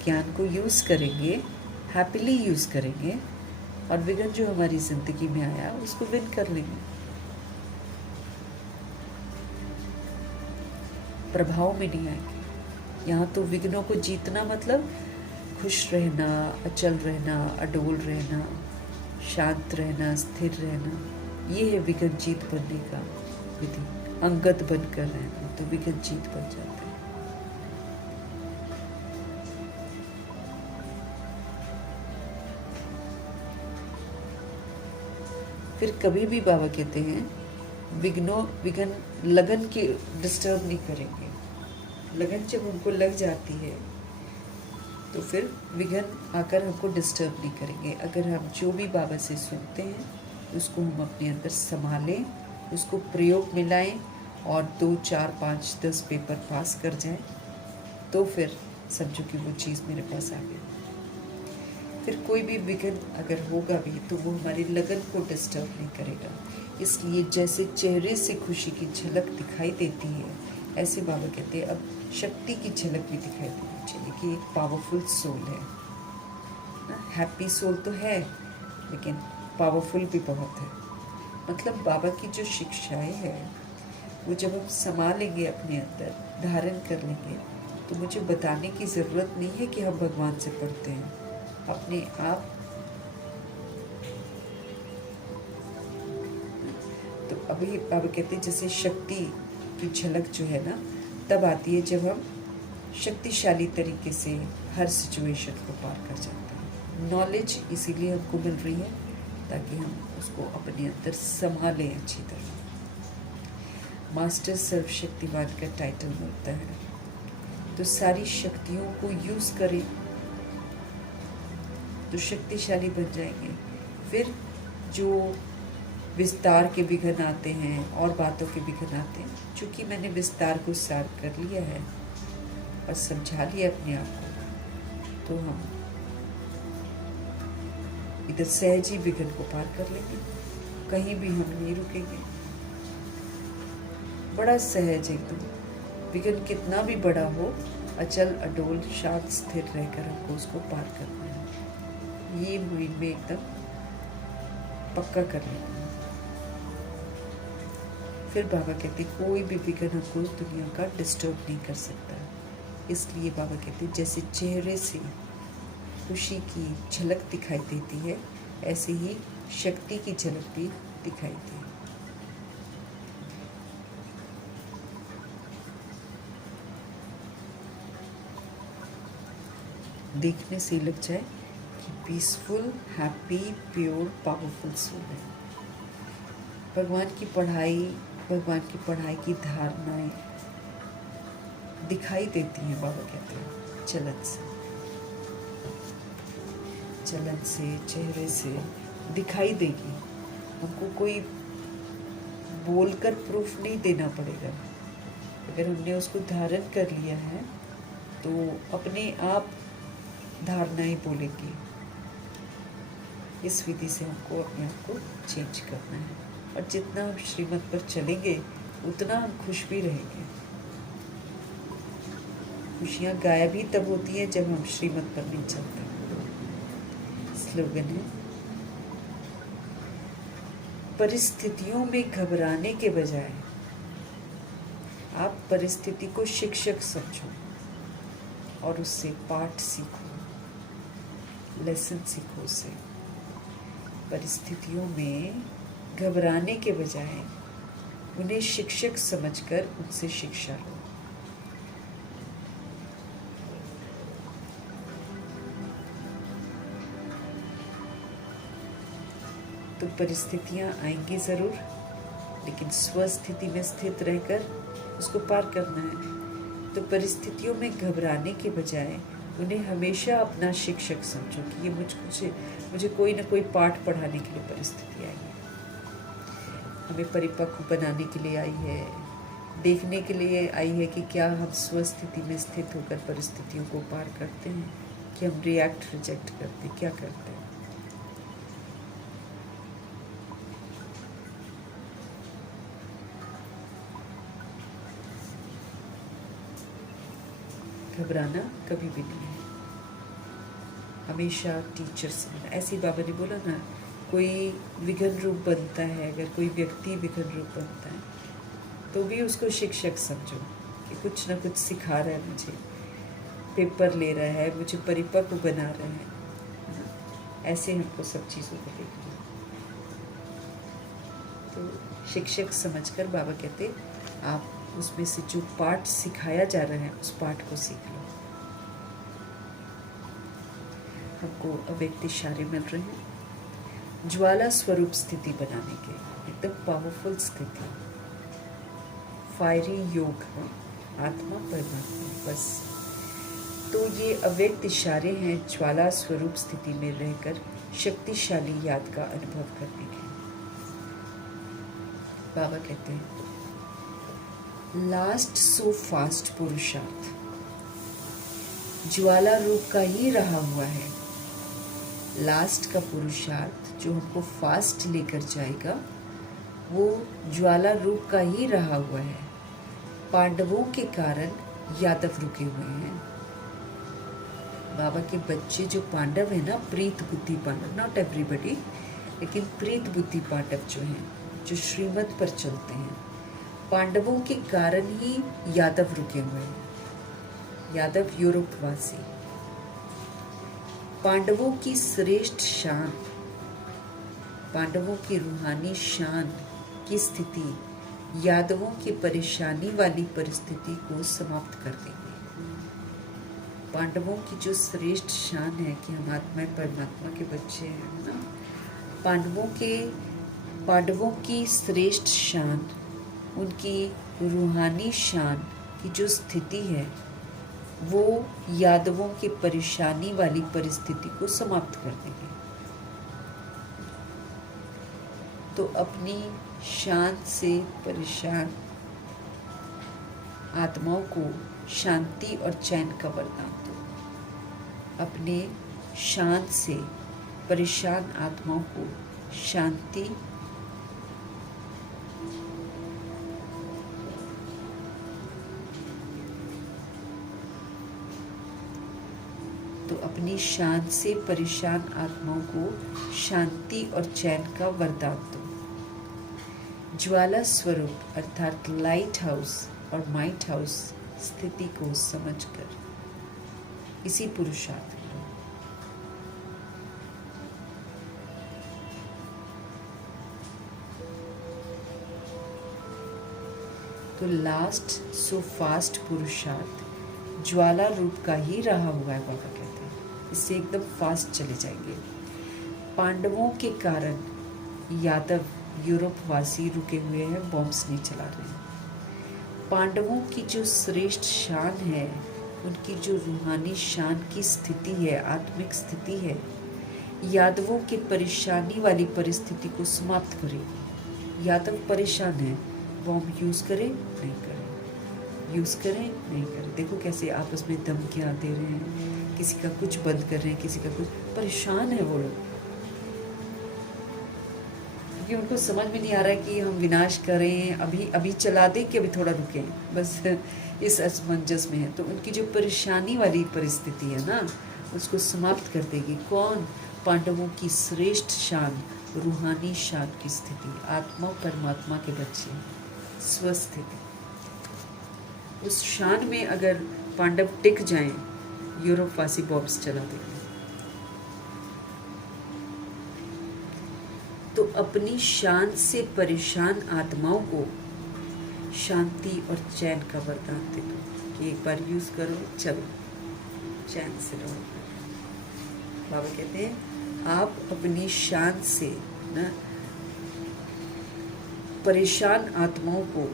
ज्ञान को यूज़ करेंगे, हैप्पीली यूज़ करेंगे और विघ्न जो हमारी ज़िंदगी में आया उसको विन कर लेंगे। प्रभाव में नहीं आएंगे। यहाँ तो विघ्नों को जीतना मतलब खुश रहना, अचल रहना, अडोल रहना, शांत रहना, स्थिर रहना। ये है विघ्न जीत बनने का विधि। अंगत बनकर रहना तो विघ्न जीत बन जाता है। फिर कभी भी बाबा कहते हैं विघ्न लगन की डिस्टर्ब नहीं करेंगे। लगन जब हमको लग जाती है तो फिर विघ्न आकर हमको डिस्टर्ब नहीं करेंगे। अगर हम जो भी बाबा से सुनते हैं उसको हम अपने अंदर संभालें, उसको प्रयोग में लाएं और 2, 4, 5, 10 पेपर पास कर जाएं, तो फिर समझो कि वो चीज़ मेरे पास आ गई। फिर कोई भी विघ्न अगर होगा भी तो वो हमारी लगन को डिस्टर्ब नहीं करेगा। इसलिए जैसे चेहरे से खुशी की झलक दिखाई देती है, ऐसे बाबा कहते हैं अब शक्ति की झलक भी दिखाई देनी चाहिए कि एक पावरफुल सोल है ना। हैप्पी सोल तो है लेकिन पावरफुल भी बहुत है। मतलब बाबा की जो शिक्षाएं हैं वो जब हम संभालेंगे, अपने अंदर धारण कर लेंगे, तो मुझे बताने की ज़रूरत नहीं है कि हम भगवान से पढ़ते हैं। अपने आप तो अभी बाबा कहते हैं जैसे शक्ति की झलक जो है ना तब आती है जब हम शक्तिशाली तरीके से हर सिचुएशन को पार कर जाते हैं। नॉलेज इसीलिए हमको मिल रही है ताकि हम उसको अपने अंदर संभालें अच्छी तरह। मास्टर सर्वशक्तिवान का टाइटल मिलता है तो सारी शक्तियों को यूज़ करें तो शक्तिशाली बन जाएंगे। फिर जो विस्तार के विघ्न आते हैं और बातों के विघ्न आते हैं, चूँकि मैंने विस्तार को सार कर लिया है और समझा लिया अपने आप को, तो हम इधर सहज ही विघ्न को पार कर लेंगे। कहीं भी हम नहीं रुकेंगे, बड़ा सहज एकदम। विघ्न कितना भी बड़ा हो, अचल अडोल शांत स्थिर रहकर हमको उसको पार करना है। ये माइंड में एकदम पक्का कर लेना है। फिर बाबा कहते कोई भी विघ्न हमको इस दुनिया का डिस्टर्ब नहीं कर सकता। इसलिए बाबा कहते हैं जैसे चेहरे से खुशी की झलक दिखाई देती है, ऐसे ही शक्ति की झलक भी दिखाई दी। देखने से लग जाए कि peaceful, happy, pure, powerful soul है। भगवान की पढ़ाई की धारणाएं दिखाई देती हैं, बाबा कहते हैं चलन से, चेहरे से दिखाई देगी। हमको कोई बोलकर प्रूफ नहीं देना पड़ेगा। अगर हमने उसको धारण कर लिया है तो अपने आप धारणाएं बोलेंगी। इस विधि से हमको अपने आप को चेंज करना है, और जितना हम श्रीमत पर चलेंगे उतना हम खुश भी रहेंगे। खुशियाँ गायब ही तब होती हैं जब हम श्रीमत पर नहीं चलते। स्लोगन है, परिस्थितियों में घबराने के बजाय आप परिस्थिति को शिक्षक समझो और उससे पाठ सीखो, लेसन सीखो उससे। परिस्थितियों में घबराने के बजाय उन्हें शिक्षक समझकर उनसे शिक्षा लो। तो परिस्थितियां आएंगी ज़रूर, लेकिन स्वस्थिति में स्थित रहकर उसको पार करना है। तो परिस्थितियों में घबराने के बजाय उन्हें हमेशा अपना शिक्षक समझो कि ये मुझे कोई ना कोई पाठ पढ़ाने के लिए परिस्थिति आई है, हमें परिपक्व बनाने के लिए आई है, देखने के लिए आई है कि क्या हम स्वस्थिति में स्थित होकर परिस्थितियों को पार करते हैं, कि हम रिएक्ट रिजेक्ट करते, क्या करते हैं। घबराना कभी भी नहीं है, हमेशा टीचर से बनना। ऐसे बाबा ने बोला ना, कोई विघ्न रूप बनता है, अगर कोई व्यक्ति विघ्न रूप बनता है तो भी उसको शिक्षक समझो कि कुछ ना कुछ सिखा रहा है, मुझे पेपर ले रहा है, मुझे परिपक्व बना रहा है। ऐसे हमको सब चीज़ों को देखना। तो शिक्षक समझकर बाबा कहते आप उसमें से जो पाठ सिखाया जा रहा है उस पाठ को सीख लो। हमको अव्यक्त इशारे मिल रहे हैं ज्वाला स्वरूप स्थिति बनाने के, एकदम पावरफुल स्थिति, फायरी योग है, आत्मा परमात्मा बस। तो ये अव्यक्त इशारे हैं ज्वाला स्वरूप स्थिति में रहकर शक्तिशाली याद का अनुभव करने के। बाबा कहते हैं लास्ट सो फास्ट पुरुषार्थ ज्वाला रूप का ही रहा हुआ है। लास्ट का पुरुषार्थ जो हमको फास्ट लेकर जाएगा वो ज्वाला रूप का ही रहा हुआ है। पांडवों के कारण यादव रुके हुए हैं। बाबा के बच्चे जो पांडव है ना, प्रीत बुद्धि पांडव, नॉट एवरीबडी, लेकिन प्रीत बुद्धि पांडव जो हैं, जो श्रीमत पर चलते हैं, पांडवों के कारण ही यादव रुके हुए हैं। यादव यूरोपवासी। पांडवों की श्रेष्ठ शान, पांडवों की रूहानी शान की स्थिति यादवों की परेशानी वाली परिस्थिति को समाप्त कर देगी। पांडवों की जो श्रेष्ठ शान है कि हम आत्मा परमात्मा के बच्चे हैं ना, पांडवों की श्रेष्ठ शान, उनकी रूहानी शान की जो स्थिति है वो यादवों की परेशानी वाली परिस्थिति को समाप्त कर देगी। तो अपनी शान से परेशान आत्माओं को शांति और चैन का वरदान दो। अपने शान से परेशान आत्माओं को शांति तो अपनी शान से परेशान आत्माओं को शांति और चैन का वरदान दो। ज्वाला स्वरूप अर्थात लाइट हाउस और माइट हाउस स्थिति को समझकर इसी पुरुषार्थ में रहो। तो लास्ट सो फास्ट पुरुषार्थ ज्वाला रूप का ही रहा हुआ है, बाबा कहते हैं। इससे एकदम फास्ट चले जाएंगे। पांडवों के कारण यादव यूरोपवासी रुके हुए हैं, बॉम्ब्स नहीं चला रहे हैं। पांडवों की जो श्रेष्ठ शान है, उनकी जो रूहानी शान की स्थिति है, आत्मिक स्थिति है, यादवों की परेशानी वाली परिस्थिति को समाप्त करेगी। यादव परेशान है, बॉम्ब यूज़ करें नहीं करें, यूज़ करें नहीं करें। देखो कैसे आपस में धमकियाँ दे रहे हैं, किसी का कुछ बंद कर रहे हैं, किसी का कुछ। परेशान है वो लोग, क्योंकि उनको समझ में नहीं आ रहा है कि हम विनाश करें, अभी चला दें कि अभी थोड़ा रुकें। बस इस असमंजस में है। तो उनकी जो परेशानी वाली परिस्थिति है ना, उसको समाप्त कर देगी कौन? पांडवों की श्रेष्ठ शान, रूहानी शान की स्थिति, आत्मा परमात्मा के बच्चे, स्वस्थिति। उस शान में अगर पांडव टिक जाएं, यूरोपवासी बॉम्ब्स चला देंगे। तो अपनी शान से परेशान आत्माओं को शांति और चैन का वरदान दे दो कि एक बार यूज करो, चलो चैन से रहो। बाबा कहते हैं आप अपनी शान से ना परेशान आत्माओं को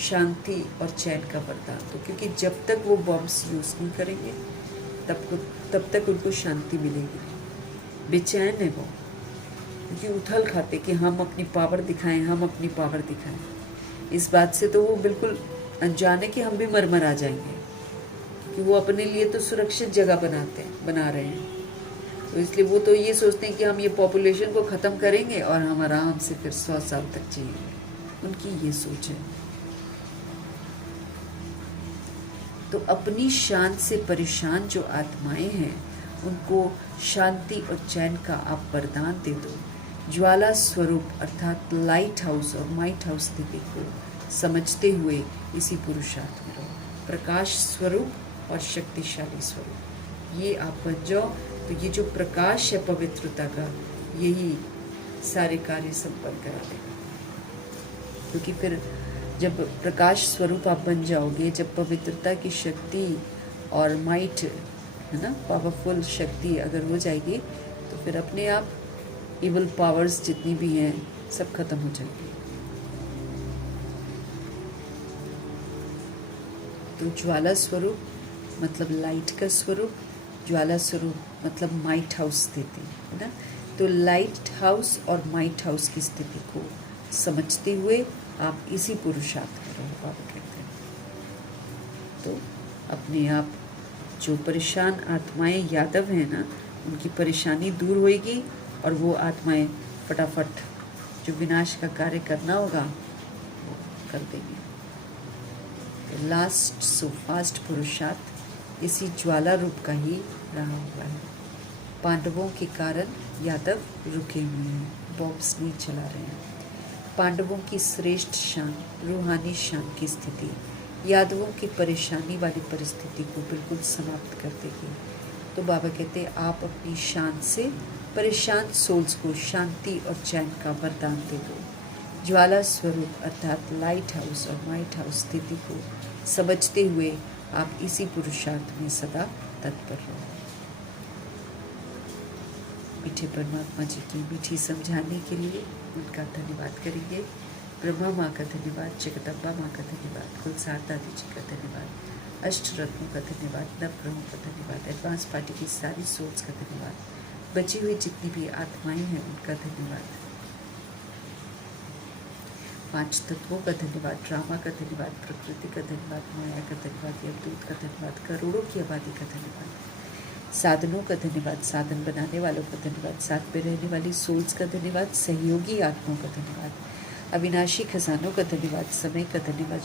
शांति और चैन का वरदान दो, क्योंकि जब तक वो बॉम्ब्स यूज नहीं करेंगे तब तक उनको शांति मिलेगी। बेचैन है वो, क्योंकि उथल खाते कि हम अपनी पावर दिखाएं, हम अपनी पावर दिखाएं। इस बात से तो वो बिल्कुल अनजाने कि हम भी मर आ जाएंगे, कि वो अपने लिए तो सुरक्षित जगह बना रहे हैं। तो इसलिए वो तो ये सोचते हैं कि हम ये पॉपुलेशन को ख़त्म करेंगे और हम आराम से फिर 100 साल तक जिएंगे। उनकी ये सोच है। तो अपनी शान से परेशान जो आत्माएं हैं, उनको शांति और चैन का आप वरदान दे दो। ज्वाला स्वरूप अर्थात लाइट हाउस और माइट हाउस स्थिति को समझते हुए इसी पुरुषार्थ में रहो। प्रकाश स्वरूप और शक्तिशाली स्वरूप, ये आप बन जाओ। तो ये जो प्रकाश है पवित्रता का, यही सारे कार्य संपन्न करा देगा। क्योंकि फिर जब प्रकाश स्वरूप आप बन जाओगे, जब पवित्रता की शक्ति और माइट है ना, पावरफुल शक्ति अगर हो जाएगी, तो फिर अपने आप इवल पावर्स जितनी भी हैं सब खत्म हो जाएंगी। तो ज्वाला स्वरूप मतलब लाइट का स्वरूप, ज्वाला स्वरूप मतलब माइट हाउस स्थिति है ना। तो लाइट हाउस और माइट हाउस की स्थिति को समझते हुए आप इसी पुरुषार्थ में रहो, बाबा कहते हैं। तो अपने आप जो परेशान आत्माएं यादव हैं ना, उनकी परेशानी दूर होएगी और वो आत्माएं फटाफट जो विनाश का कार्य करना होगा वो कर देंगे। तो लास्ट सो फास्ट पुरुषार्थ इसी ज्वाला रूप का ही रहा हुआ है। पांडवों के कारण यादव रुके हुए हैं, बॉम्ब्स नहीं चला रहे हैं। पांडवों की श्रेष्ठ शान, रूहानी शान की स्थिति यादवों की परेशानी वाली परिस्थिति को बिल्कुल समाप्त कर देगी। तो बाबा कहते हैं आप अपनी शान से परेशान सोल्स को शांति और चैन का वरदान दे दो। ज्वाला स्वरूप अर्थात लाइट हाउस और माइट हाउस स्थिति को समझते हुए आप इसी पुरुषार्थ में सदा तत्पर रहो। मीठे परमात्मा जी की मीठी समझाने के लिए उनका धन्यवाद करेंगे। ब्रह्मा माँ का धन्यवाद, जगदम्बा माँ का धन्यवाद, कुलसार दादी जी का धन्यवाद, अष्ट रत्नों का धन्यवाद, नवग्रहों का धन्यवाद, एडवांस पार्टी की सारी सोल्स का धन्यवाद, बची हुई जितनी भी आत्माएं हैं उनका धन्यवाद, 5 तत्वों का धन्यवाद, ड्रामा का धन्यवाद, प्रकृति का धन्यवाद, माया का धन्यवाद, यमदूत का धन्यवाद, करोड़ों की आबादी का धन्यवाद, साधनों का धन्यवाद, साधन बनाने वालों का धन्यवाद, साथ में रहने वाली सोल्स का धन्यवाद, सहयोगी आत्माओं का धन्यवाद, अविनाशी खजानों का धन्यवाद, समय का धन्यवाद,